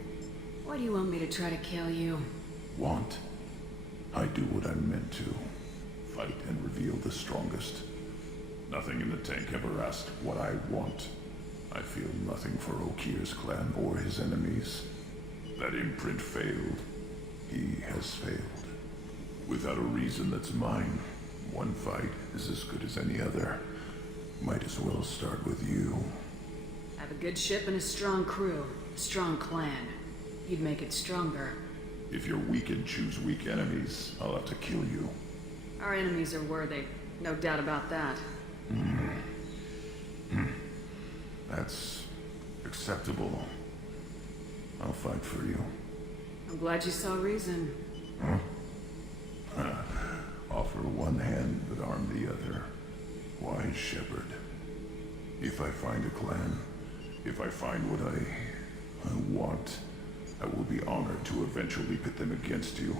Why do you want me to try to kill you? Want? I do what I'm meant to. Fight and reveal the strongest. Nothing in the tank ever asked what I want. I feel nothing for Okir's clan or his enemies. That imprint failed. He has failed. Without a reason that's mine, one fight is as good as any other. Might as well start with you. Have a good ship and a strong crew. A strong clan. You'd make it stronger. If you're weak and choose weak enemies, I'll have to kill you. Our enemies are worthy. No doubt about that. That's acceptable. I'll fight for you. I'm glad you saw reason. Offer one hand but arm the other. Wise Shepard. If I find a clan, if I find what I want, I will be honored to eventually pit them against you.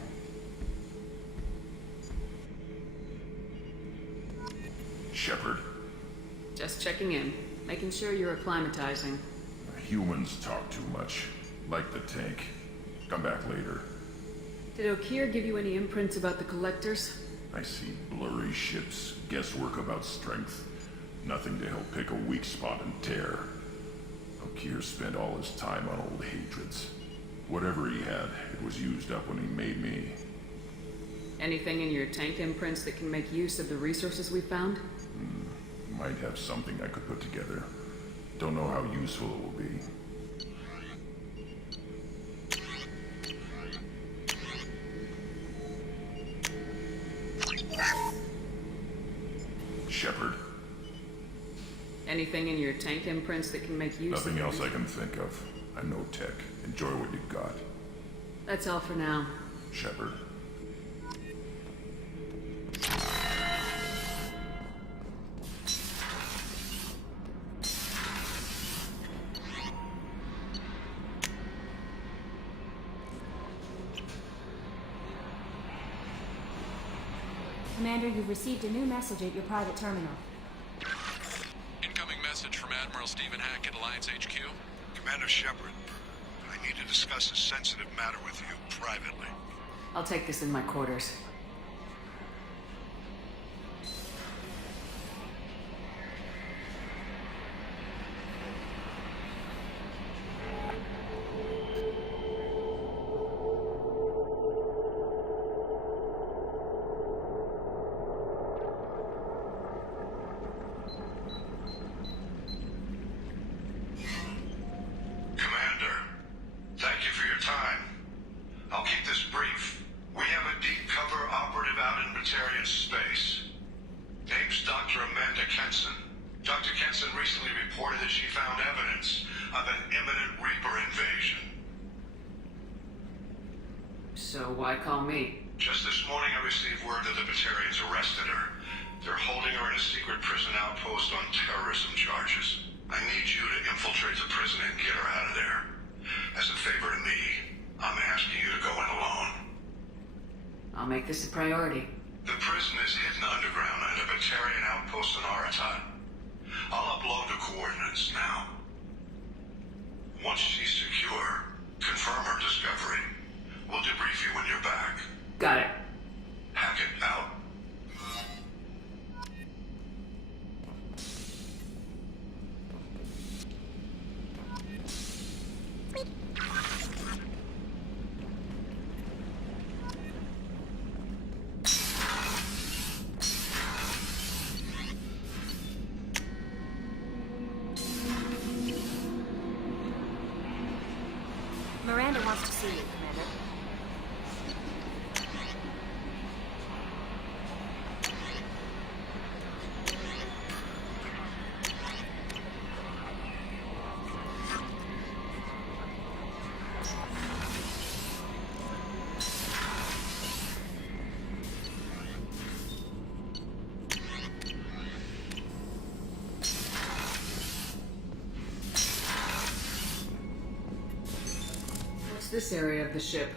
Shepard. Just checking in, making sure you're acclimatizing. Humans talk too much. Like the tank. Come back later. Did Okeer give you any imprints about the Collectors? I see blurry ships, guesswork about strength. Nothing to help pick a weak spot and tear. Okeer spent all his time on old hatreds. Whatever he had, it was used up when he made me. Anything in your tank imprints that can make use of the resources we found? Might have something I could put together. Don't know how useful it will be. Shepard. Anything in your tank imprints that can make use Nothing of else I can think of. I'm no tech. Enjoy what you've got. That's all for now. Shepard. Commander, you've received a new message at your private terminal. Incoming message from Admiral Stephen Hack at Alliance HQ. Commander Shepard, I need to discuss a sensitive matter with you privately. I'll take this in my quarters. So why call me? Just this morning I received word that the Batarians arrested her. They're holding her in a secret prison outpost on terrorism charges. I need you to infiltrate the prison and get her out of there. As a favor to me, I'm asking you to go in alone. I'll make this a priority. The prison is hidden underground in a Batarian outpost in Aratat. I'll upload the coordinates now. Once she's secure, confirm her discovery. We'll debrief you when you're back. Got it. Hackett out. Miranda wants to see you, Commander. This area of the ship.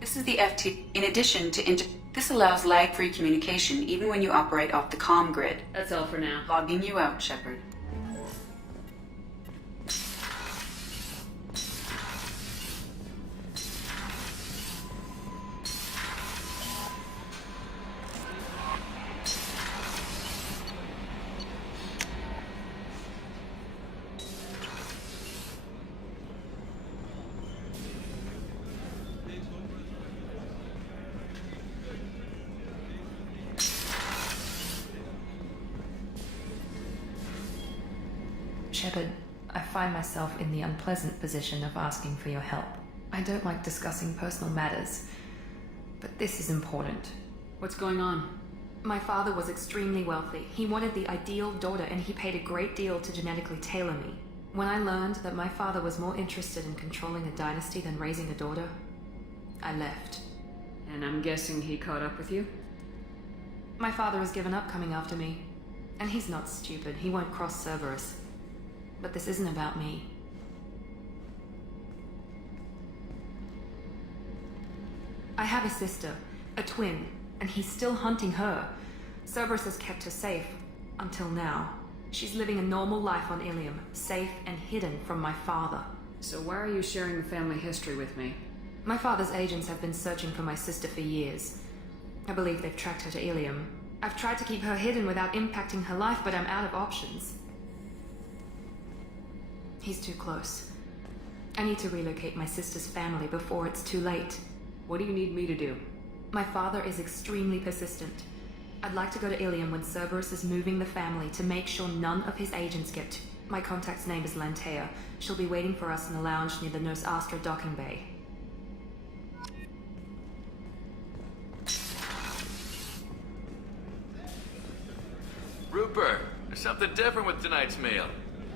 This is the FT. In addition to this allows lag-free communication even when you operate off the comm grid. That's all for now. Logging you out, Shepard. Shepard, I find myself in the unpleasant position of asking for your help. I don't like discussing personal matters, but this is important. What's going on? My father was extremely wealthy. He wanted the ideal daughter, and he paid a great deal to genetically tailor me. When I learned that my father was more interested in controlling a dynasty than raising a daughter, I left. And I'm guessing he caught up with you? My father has given up coming after me. And he's not stupid. He won't cross Cerberus. But this isn't about me. I have a sister, a twin, and he's still hunting her. Cerberus has kept her safe. Until now. She's living a normal life on Ilium, safe and hidden from my father. So why are you sharing the family history with me? My father's agents have been searching for my sister for years. I believe they've tracked her to Ilium. I've tried to keep her hidden without impacting her life, but I'm out of options. He's too close. I need to relocate my sister's family before it's too late. What do you need me to do? My father is extremely persistent. I'd like to go to Ilium when Cerberus is moving the family to make sure none of his agents get to... My contact's name is Lantea. She'll be waiting for us in the lounge near the Nos Astra docking bay. Rupert, there's something different with tonight's meal.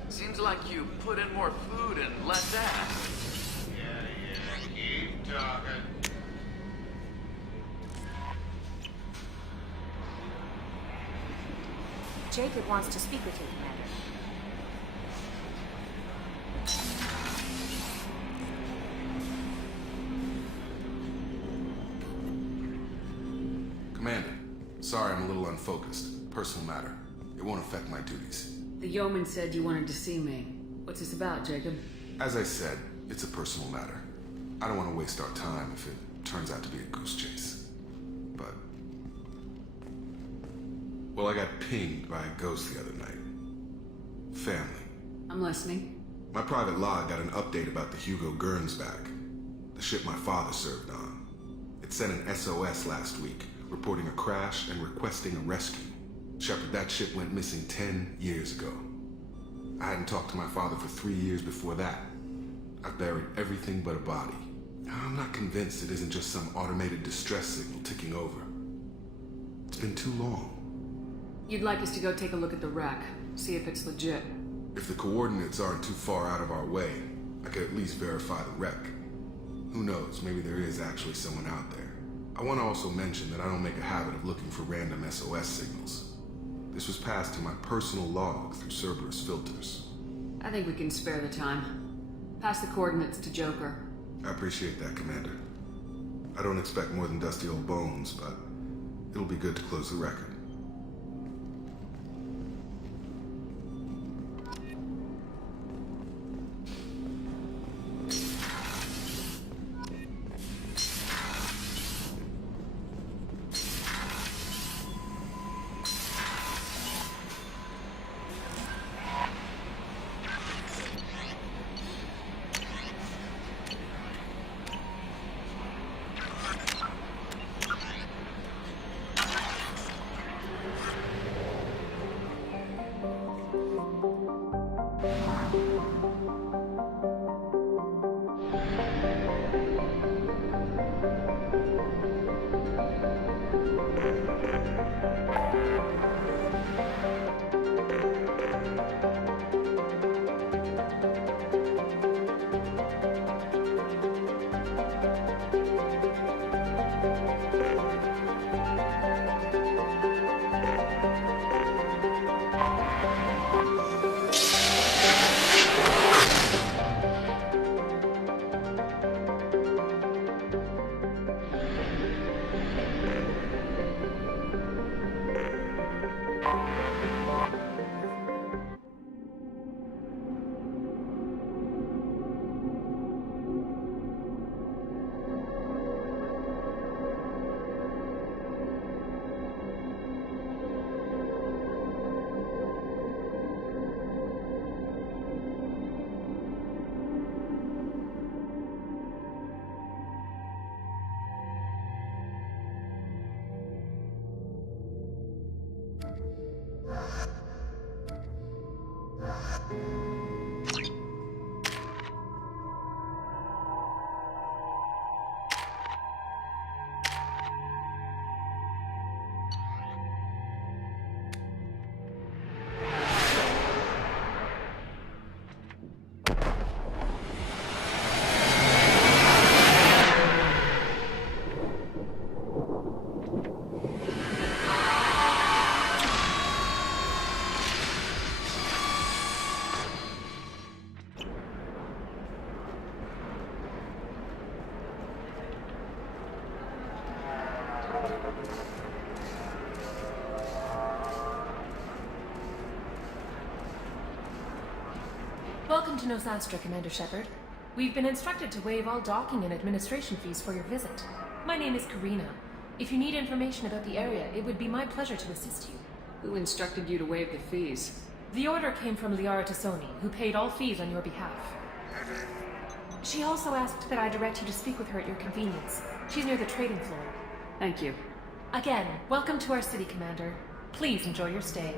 Seems like you put in more food and less ass. Yeah, keep talking. Jacob wants to speak with you, Commander. Commander, sorry I'm a little unfocused. Personal matter. It won't affect my duties. The yeoman said you wanted to see me. What's this about, Jacob? As I said, it's a personal matter. I don't want to waste our time if it turns out to be a goose chase. But... well, I got pinged by a ghost the other night. Family. I'm listening. My private log got an update about the Hugo Gurns back. The ship my father served on. It sent an SOS last week, reporting a crash and requesting a rescue. Shepard, that ship went missing 10 years ago. I hadn't talked to my father for 3 years before that. I've buried everything but a body. I'm not convinced it isn't just some automated distress signal ticking over. It's been too long. You'd like us to go take a look at the wreck, see if it's legit. If the coordinates aren't too far out of our way, I could at least verify the wreck. Who knows, maybe there is actually someone out there. I want to also mention that I don't make a habit of looking for random SOS signals. This was passed to my personal log through Cerberus filters. I think we can spare the time. Pass the coordinates to Joker. I appreciate that, Commander. I don't expect more than dusty old bones, but it'll be good to close the record. Welcome to Nosastra, Commander Shepard. We've been instructed to waive all docking and administration fees for your visit. My name is Karina. If you need information about the area, it would be my pleasure to assist you. Who instructed you to waive the fees? The order came from Liara Tassoni, who paid all fees on your behalf. She also asked that I direct you to speak with her at your convenience. She's near the trading floor. Thank you. Again, welcome to our city, Commander. Please enjoy your stay.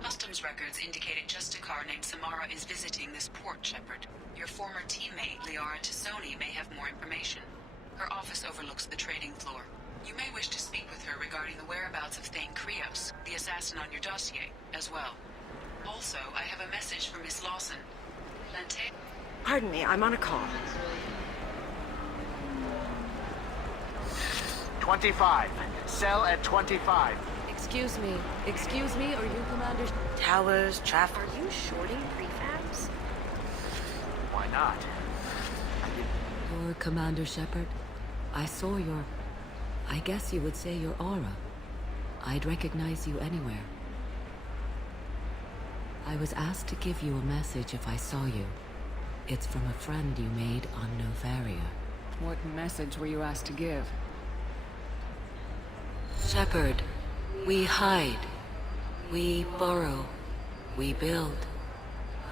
Customs records indicated just a car named Samara is visiting this port, Shepard. Your former teammate, Liara Tassoni, may have more information. Her office overlooks the trading floor. You may wish to speak with her regarding the whereabouts of Thane Krios, the assassin on your dossier, as well. Also, I have a message from Miss Lawson. Lente? Pardon me, I'm on a call. 25. Cell at 25. Excuse me, are you Commander? Towers, traffic. Are you shorting prefabs? Why not? You're Commander Shepard. I saw your... I guess you would say your aura. I'd recognize you anywhere. I was asked to give you a message if I saw you. It's from a friend you made on Novaria. What message were you asked to give? Shepard, we hide. We burrow. We build.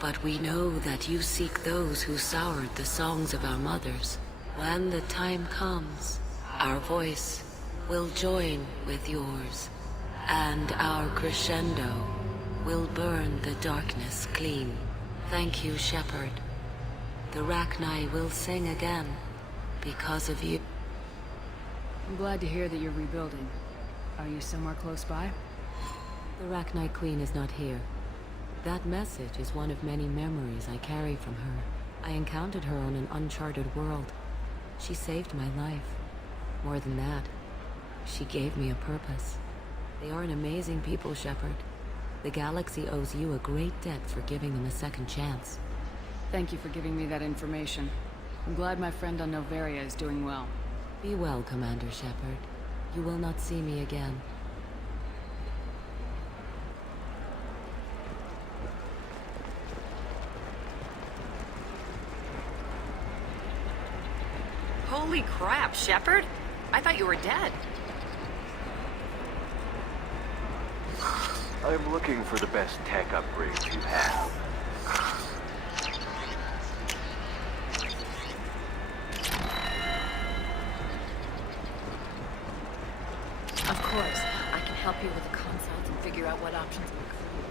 But we know that you seek those who soured the songs of our mothers. When the time comes, our voice will join with yours, and our crescendo will burn the darkness clean. Thank you, Shepard. The Rachni will sing again because of you. I'm glad to hear that you're rebuilding. Are you somewhere close by? The Rachni Queen is not here. That message is one of many memories I carry from her. I encountered her on an uncharted world. She saved my life. More than that, she gave me a purpose. They are an amazing people, Shepard. The galaxy owes you a great debt for giving them a second chance. Thank you for giving me that information. I'm glad my friend on Novaria is doing well. Be well, Commander Shepard. You will not see me again. Holy crap, Shepard! I thought you were dead. I'm looking for the best tech upgrades you have. Of course, I can help you with the consult and figure out what options work for you.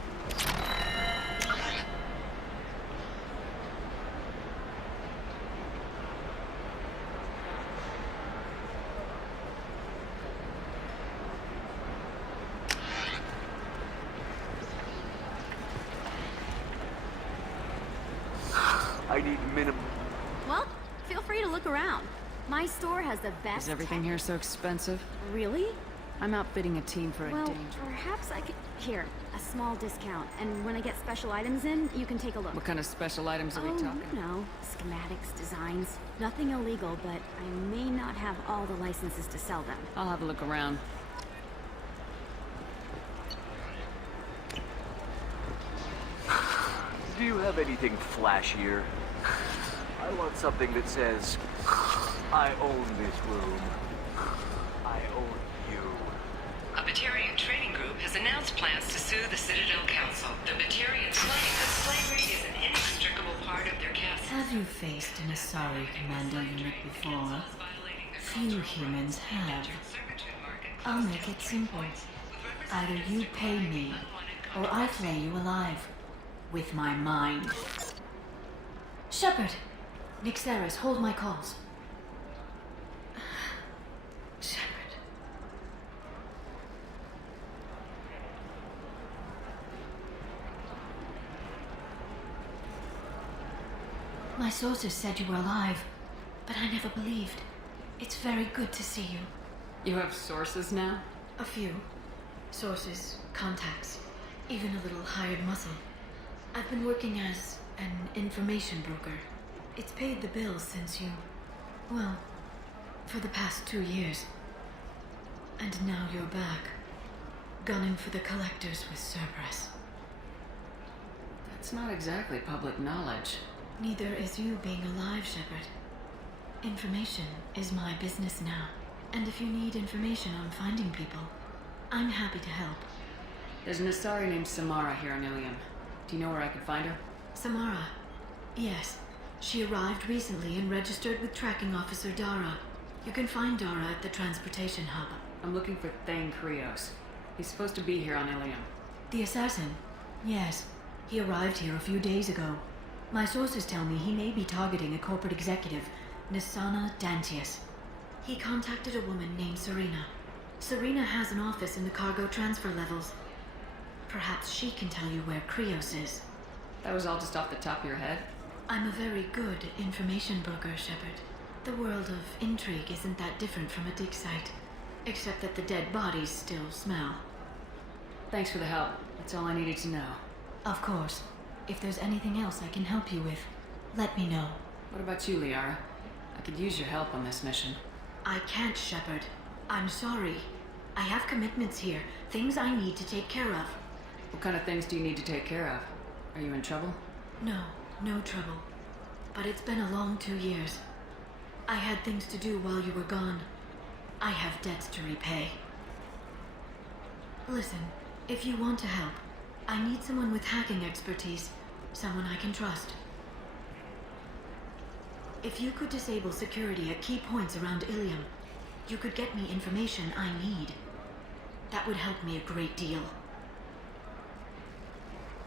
I need minimum. Well, feel free to look around. My store has the best. Is everything here so expensive? Really? I'm outfitting a team for a Well, danger. perhaps I could... Here, a small discount. And when I get special items in, you can take a look. What kind of special items are we talking? You know, schematics, designs. Nothing illegal, but I may not have all the licenses to sell them. I'll have a look around. Do you have anything flashier? I want something that says, I own this room. I own you. A Batarian trading group has announced plans to sue the Citadel Council. The Batarians claim that slavery is an inextricable part of their caste. Have you faced an Asari commando unit before? Few humans have. I'll make it simple. Either you pay me, or I flay you alive. With my mind. Shepard! Nixeris, hold my calls. Shepard. My sources said you were alive, but I never believed. It's very good to see you. You have sources now? A few. Sources, contacts, even a little hired muscle. I've been working as an information broker. It's paid the bills since you... well, for the past 2 years. And now you're back. Gunning for the collectors with Cerberus. It's not exactly public knowledge. Neither is you being alive, Shepard. Information is my business now. And if you need information on finding people, I'm happy to help. There's an Asari named Samara here on Ilium. Do you know where I could find her? Samara? Yes. She arrived recently and registered with Tracking Officer Dara. You can find Dara at the transportation hub. I'm looking for Thane Krios. He's supposed to be here on Ilium. The assassin? Yes. He arrived here a few days ago. My sources tell me he may be targeting a corporate executive, Nisana Dantius. He contacted a woman named Serena. Serena has an office in the cargo transfer levels. Perhaps she can tell you where Krios is. That was all just off the top of your head? I'm a very good information broker, Shepard. The world of intrigue isn't that different from a dig site, except that the dead bodies still smell. Thanks for the help. That's all I needed to know. Of course. If there's anything else I can help you with, let me know. What about you, Liara? I could use your help on this mission. I can't, Shepard. I'm sorry. I have commitments here, things I need to take care of. What kind of things do you need to take care of? Are you in trouble? No, no trouble. But it's been a long 2 years. I had things to do while you were gone. I have debts to repay. Listen, if you want to help, I need someone with hacking expertise, someone I can trust. If you could disable security at key points around Ilium, you could get me information I need. That would help me a great deal.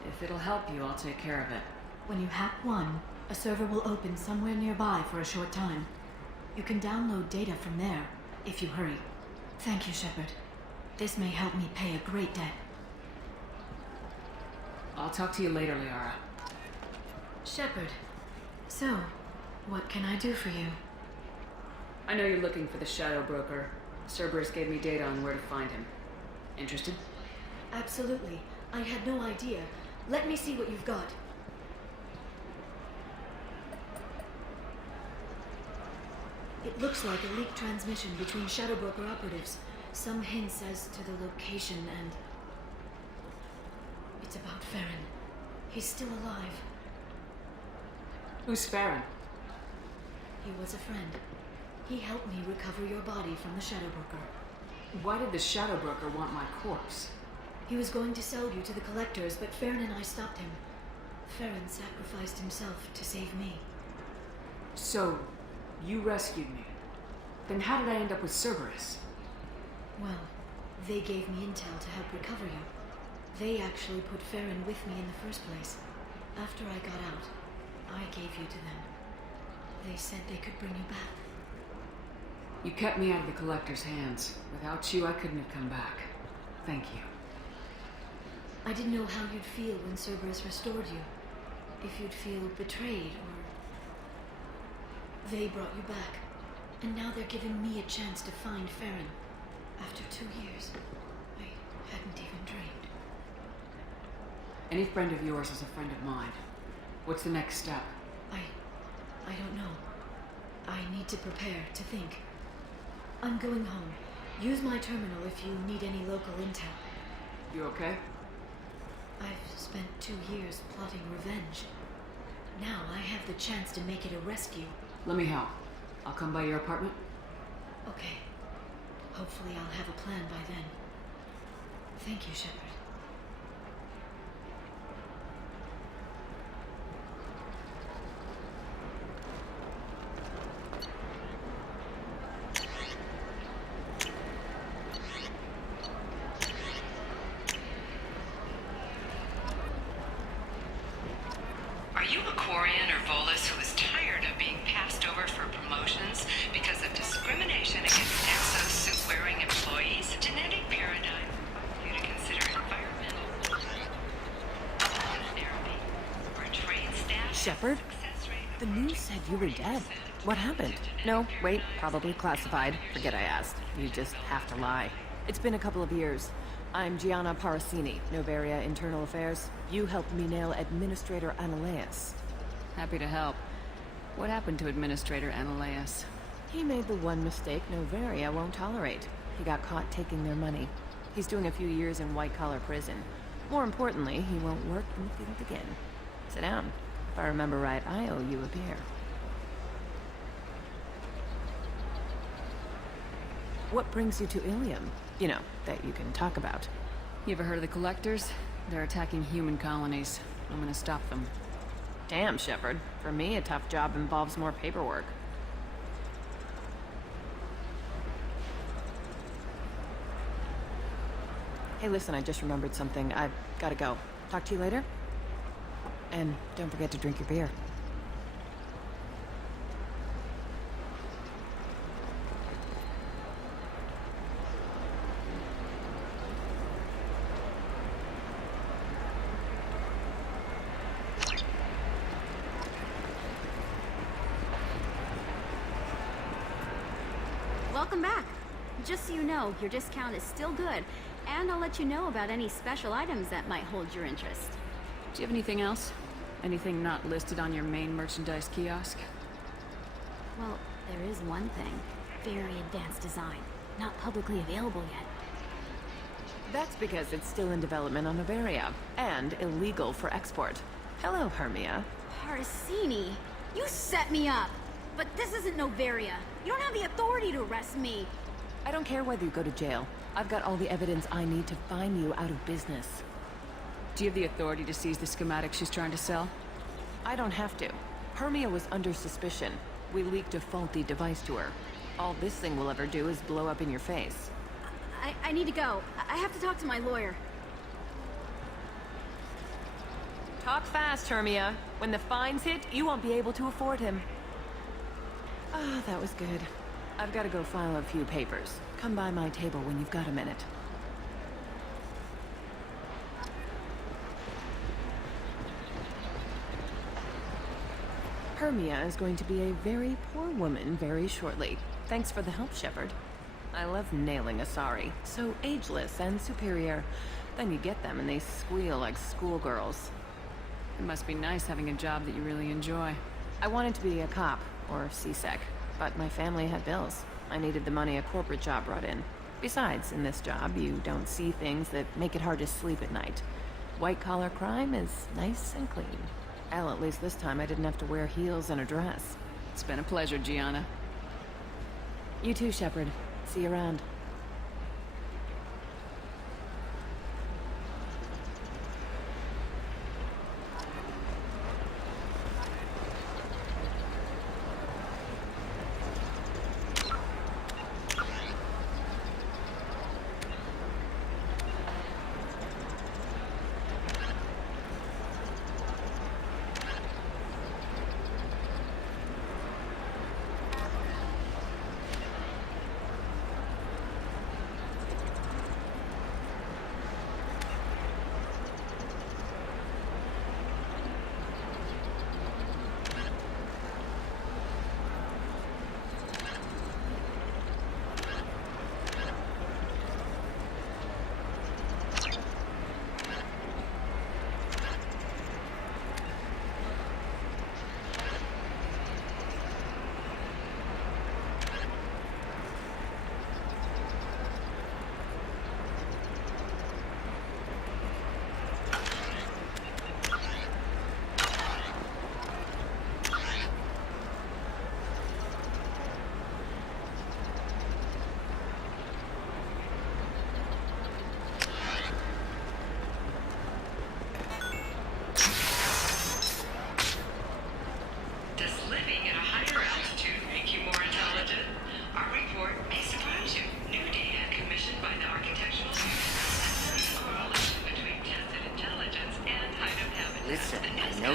If it'll help you, I'll take care of it. When you hack one, a server will open somewhere nearby for a short time. You can download data from there, if you hurry. Thank you, Shepard. This may help me pay a great debt. I'll talk to you later, Liara. Shepard, so, what can I do for you? I know you're looking for the Shadow Broker. Cerberus gave me data on where to find him. Interested? Absolutely. I had no idea. Let me see what you've got. It looks like a leaked transmission between Shadow Broker operatives. Some hints as to the location and... It's about Farron. He's still alive. Who's Farron? He was a friend. He helped me recover your body from the Shadow Broker. Why did the Shadow Broker want my corpse? He was going to sell you to the Collectors, but Farron and I stopped him. Farron sacrificed himself to save me. So, you rescued me. Then how did I end up with Cerberus? Well, they gave me intel to help recover you. They actually put Farron with me in the first place. After I got out, I gave you to them. They said they could bring you back. You kept me out of the Collector's hands. Without you, I couldn't have come back. Thank you. I didn't know how you'd feel when Cerberus restored you. If you'd feel betrayed, or... They brought you back. And now they're giving me a chance to find Farron. After 2 years, I hadn't even dreamed. Any friend of yours is a friend of mine. What's the next step? I don't know. I need to prepare, to think. I'm going home. Use my terminal if you need any local intel. You okay? I've spent 2 years plotting revenge. Now I have the chance to make it a rescue. Let me help. I'll come by your apartment. Okay. Hopefully I'll have a plan by then. Thank you, Shepard. Are you a Quarian or Volus who is tired of being passed over for promotions because of discrimination against exosuit-wearing employees? The genetic paradigm requires you to consider environmental therapy or trained staff. Shepard? The news said you were dead. What happened? No, wait, probably classified. Forget I asked. You just have to lie. It's been a couple of years. I'm Gianna Parasini, Novaria Internal Affairs. You helped me nail Administrator Analeas. Happy to help. What happened to Administrator Analeas? He made the one mistake Novaria won't tolerate. He got caught taking their money. He's doing a few years in white-collar prison. More importantly, he won't work in the field again. Sit down. If I remember right, I owe you a beer. What brings you to Ilium? You know, that you can talk about. You ever heard of the Collectors? They're attacking human colonies. I'm gonna stop them. Damn, Shepard. For me, a tough job involves more paperwork. Hey, listen, I just remembered something. I've gotta go. Talk to you later? And don't forget to drink your beer. Welcome back. Just so you know, your discount is still good, and I'll let you know about any special items that might hold your interest. Do you have anything else? Anything not listed on your main merchandise kiosk? Well, there is one thing. Very advanced design. Not publicly available yet. That's because it's still in development on Novaria, and illegal for export. Hello, Hermia. Parsini, you set me up! But this isn't Novaria. You don't have the authority to arrest me. I don't care whether you go to jail. I've got all the evidence I need to find you out of business. Do you have the authority to seize the schematics she's trying to sell? I don't have to. Hermia was under suspicion. We leaked a faulty device to her. All this thing will ever do is blow up in your face. I need to go. I have to talk to my lawyer. Talk fast, Hermia. When the fines hit, you won't be able to afford him. Ah, that was good. I've got to go file a few papers. Come by my table when you've got a minute. Hermia is going to be a very poor woman very shortly. Thanks for the help, Shepard. I love nailing Asari. So ageless and superior. Then you get them and they squeal like schoolgirls. It must be nice having a job that you really enjoy. I wanted to be a cop, or CSEC, but my family had bills. I needed the money a corporate job brought in. Besides, in this job, you don't see things that make it hard to sleep at night. White-collar crime is nice and clean. Well, at least this time I didn't have to wear heels and a dress. It's been a pleasure, Gianna. You too, Shepard. See you around.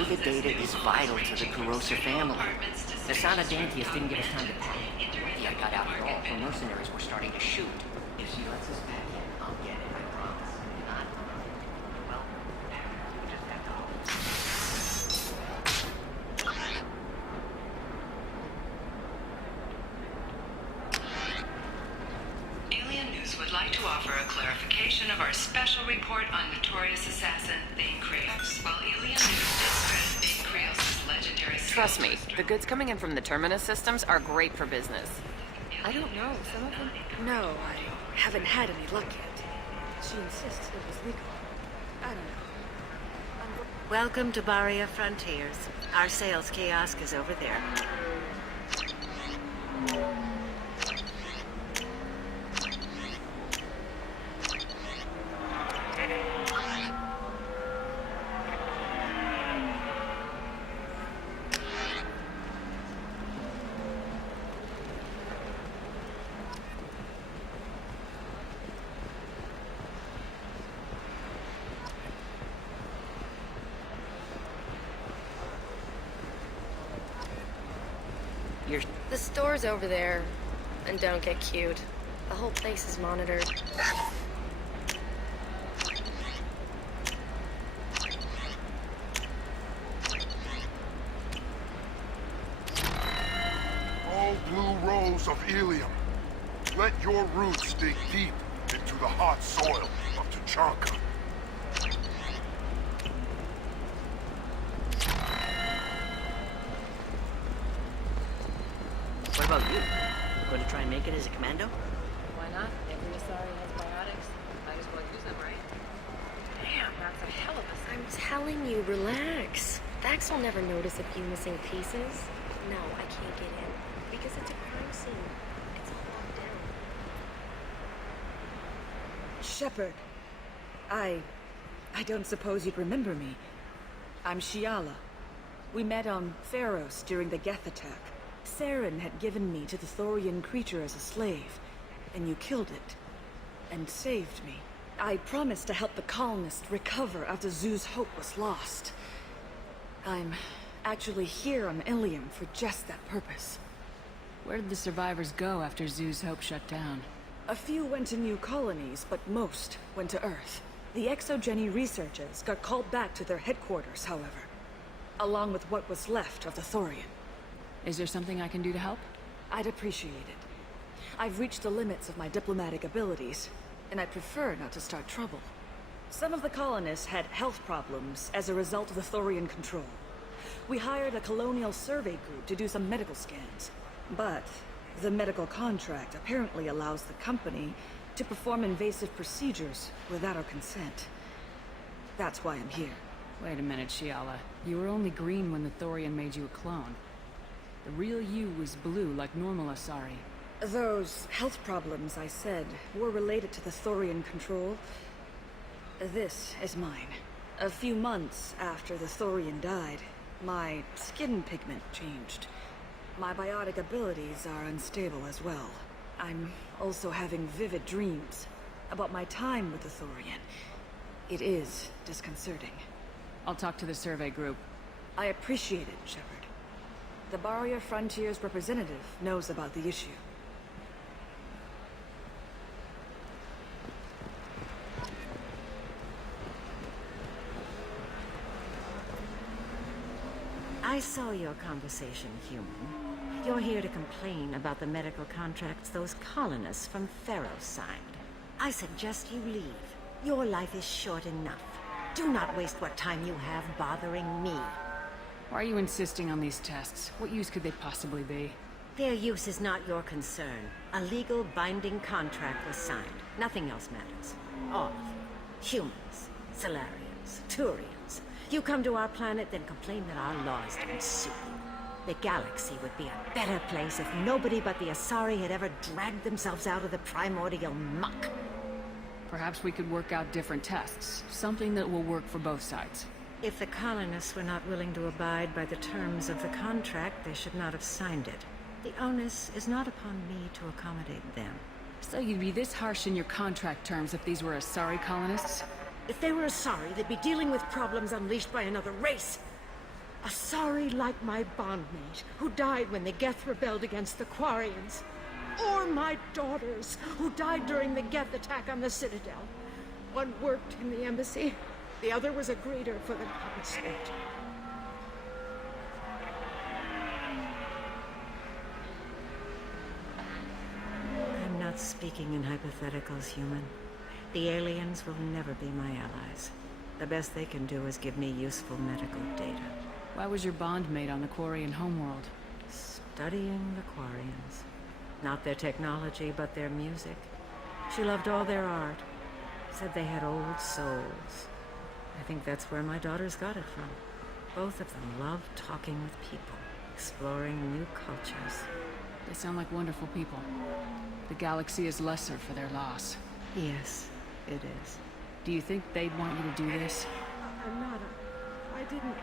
The data is vital to the Kurosa family. The Sana Dantius didn't give us time to pack. Lucky I got out at all, for mercenaries were starting to shoot. If she lets us back in, I'll get it, I promise. Not... well, we just have to hope. Alien News would like to offer a clarification of our special report on notorious assassin Thane Kratos. While Alien News discredits Thane Kratos' legendary skills... Trust me, the goods coming in from the Terminus systems are great for business. I don't know, some of them... No, I haven't had any luck yet. She insists it was legal. I don't know. Welcome to BioWare Frontiers. Our sales kiosk is over there. The store's over there. And don't get cute. The whole place is monitored. Oh, blue rose of Ilium, let your roots dig deep into the hot soil of Tuchanka. What about you? Going to try and make it as a commando? Why not? Every Asari has biotics. Might as well use them, right? Damn, that's a hell of a... I'm telling you, relax. Vax will never notice a few missing pieces. No, I can't get in. Because it's a crime scene. It's all locked down. Shepard. I don't suppose you'd remember me. I'm Shiala. We met on Pharos during the Geth attack. Saren had given me to the Thorian creature as a slave, and you killed it, and saved me. I promised to help the colonists recover after Zoo's hope was lost. I'm actually here on Ilium for just that purpose. Where did the survivors go after Zoo's hope shut down? A few went to new colonies, but most went to Earth. The exogeny researchers got called back to their headquarters, however, along with what was left of the Thorian. Is there something I can do to help? I'd appreciate it. I've reached the limits of my diplomatic abilities, and I prefer not to start trouble. Some of the colonists had health problems as a result of the Thorian control. We hired a colonial survey group to do some medical scans. But the medical contract apparently allows the company to perform invasive procedures without our consent. That's why I'm here. Wait a minute, Shiala. You were only green when the Thorian made you a clone. The real you was blue, like normal Asari. Those health problems I said were related to the Thorian control. This is mine. A few months after the Thorian died, my skin pigment changed. My biotic abilities are unstable as well. I'm also having vivid dreams about my time with the Thorian. It is disconcerting. I'll talk to the survey group. I appreciate it, Shepard. The BioWare Frontiers representative knows about the issue. I saw your conversation, human. You're here to complain about the medical contracts those colonists from Pharos signed. I suggest you leave. Your life is short enough. Do not waste what time you have bothering me. Why are you insisting on these tests? What use could they possibly be? Their use is not your concern. A legal binding contract was signed. Nothing else matters. All of you. Humans, Solarians, Turians. You come to our planet, then complain that our laws don't suit you. The galaxy would be a better place if nobody but the Asari had ever dragged themselves out of the primordial muck. Perhaps we could work out different tests. Something that will work for both sides. If the colonists were not willing to abide by the terms of the contract, they should not have signed it. The onus is not upon me to accommodate them. So you'd be this harsh in your contract terms if these were Asari colonists? If they were Asari, they'd be dealing with problems unleashed by another race. Asari like my bondmate, who died when the Geth rebelled against the Quarians. Or my daughters, who died during the Geth attack on the Citadel. One worked in the embassy. The other was a greeter for the consulate. I'm not speaking in hypotheticals, human. The aliens will never be my allies. The best they can do is give me useful medical data. Why was your bondmate on the Quarian homeworld? Studying the Quarians. Not their technology, but their music. She loved all their art. Said they had old souls. I think that's where my daughters got it from. Both of them love talking with people, exploring new cultures. They sound like wonderful people. The galaxy is lesser for their loss. Yes, it is. Do you think they'd want you to do this? I'm not. I didn't.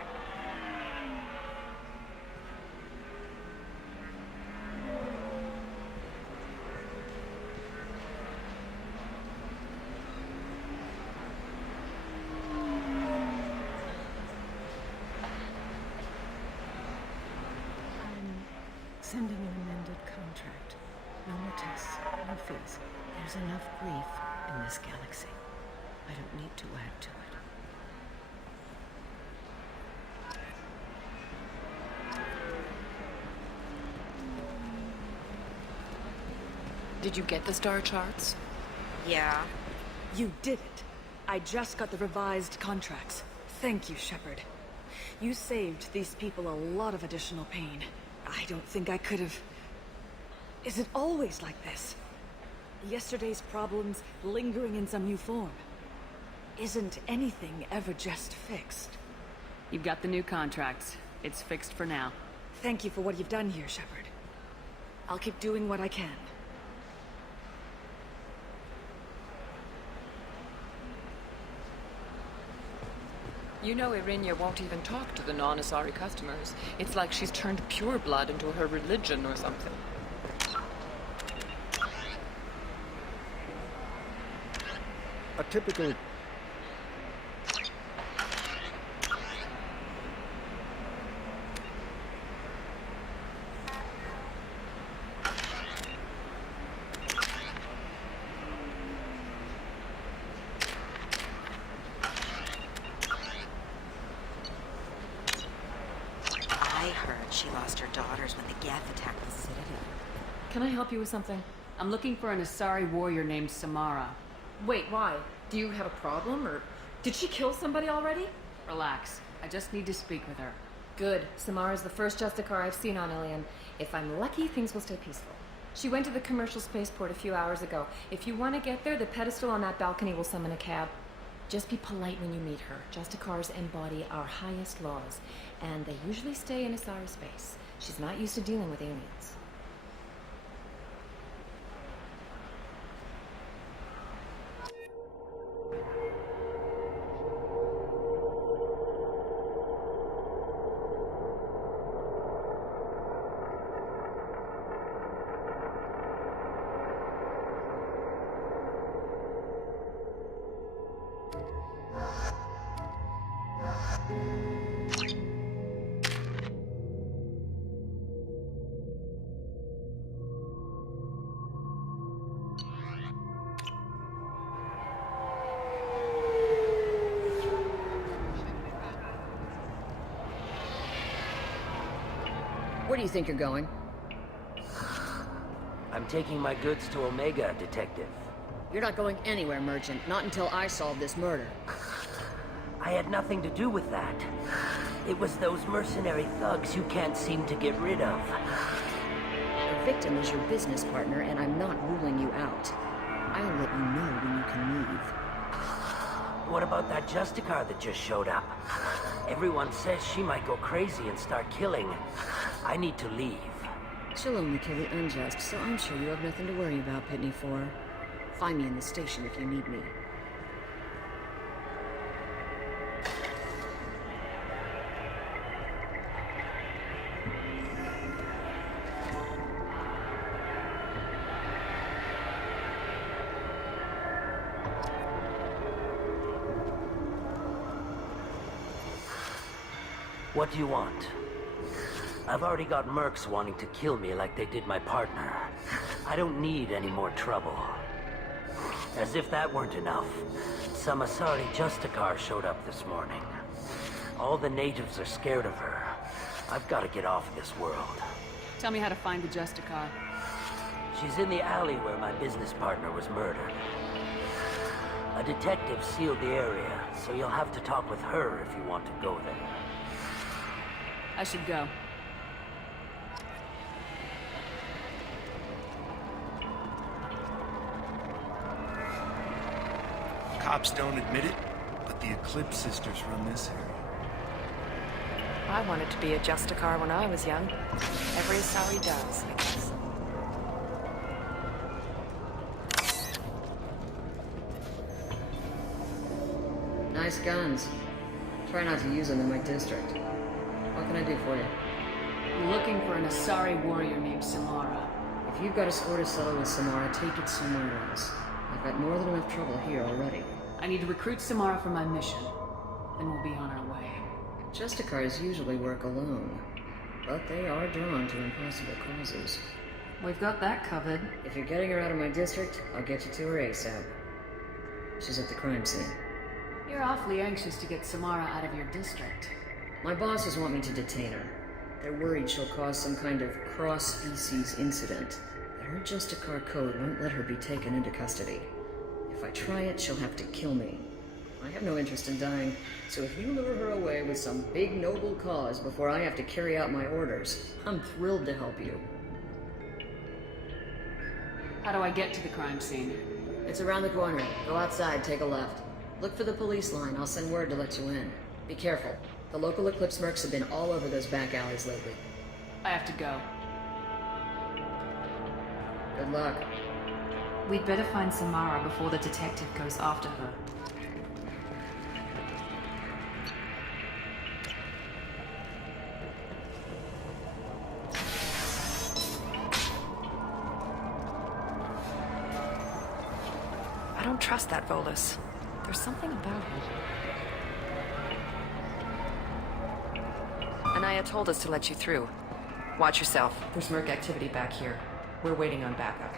Sending an amended contract. No more tests, no fees. There's enough grief in this galaxy. I don't need to add to it. Did you get the star charts? Yeah. You did it. I just got the revised contracts. Thank you, Shepard. You saved these people a lot of additional pain. I don't think I could have... Is it always like this? Yesterday's problems lingering in some new form. Isn't anything ever just fixed? You've got the new contracts. It's fixed for now. Thank you for what you've done here, Shepard. I'll keep doing what I can. You know Irinia won't even talk to the non-Asari customers. It's like she's turned pure blood into her religion or something. A typical... She lost her daughters when the Geth attacked the Citadel. Can I help you with something? I'm looking for an Asari warrior named Samara. Wait, why? Do you have a problem, or did she kill somebody already? Relax. I just need to speak with her. Good. Samara's the first Justicar I've seen on Ilion. If I'm lucky, things will stay peaceful. She went to the commercial spaceport a few hours ago. If you want to get there, the pedestal on that balcony will summon a cab. Just be polite when you meet her. Justicars embody our highest laws, and they usually stay in Asari space. She's not used to dealing with aliens. Where do you think you're going? I'm taking my goods to Omega, Detective. You're not going anywhere, Merchant. Not until I solve this murder. I had nothing to do with that. It was those mercenary thugs you can't seem to get rid of. The victim is your business partner, and I'm not ruling you out. I'll let you know when you can leave. What about that Justicar that just showed up? Everyone says she might go crazy and start killing. I need to leave. She'll only kill the unjust, so I'm sure you have nothing to worry about, Pitney 4. Find me in the station if you need me. What do you want? I've already got mercs wanting to kill me like they did my partner. I don't need any more trouble. As if that weren't enough, some Asari Justicar showed up this morning. All the natives are scared of her. I've got to get off this world. Tell me how to find the Justicar. She's in the alley where my business partner was murdered. A detective sealed the area, so you'll have to talk with her if you want to go there. I should go. Cops don't admit it, but the Eclipse sisters run this area. I wanted to be a Justicar when I was young. Every Asari does, I guess. Nice guns. Try not to use them in my district. What can I do for you? I'm looking for an Asari warrior named Samara. If you've got a score to settle with Samara, take it somewhere else. I've got more than enough trouble here already. I need to recruit Samara for my mission. Then we'll be on our way. Justicars usually work alone, but they are drawn to impossible causes. We've got that covered. If you're getting her out of my district, I'll get you to her ASAP. She's at the crime scene. You're awfully anxious to get Samara out of your district. My bosses want me to detain her. They're worried she'll cause some kind of cross-species incident. But her Justicar code won't let her be taken into custody. If I try it, she'll have to kill me. I have no interest in dying, so if you lure her away with some big noble cause before I have to carry out my orders, I'm thrilled to help you. How do I get to the crime scene? It's around the corner. Go outside, take a left. Look for the police line. I'll send word to let you in. Be careful. The local Eclipse mercs have been all over those back alleys lately. I have to go. Good luck. We'd better find Samara before the detective goes after her. I don't trust that Volus. There's something about him. Anaya told us to let you through. Watch yourself. There's merc activity back here. We're waiting on backup.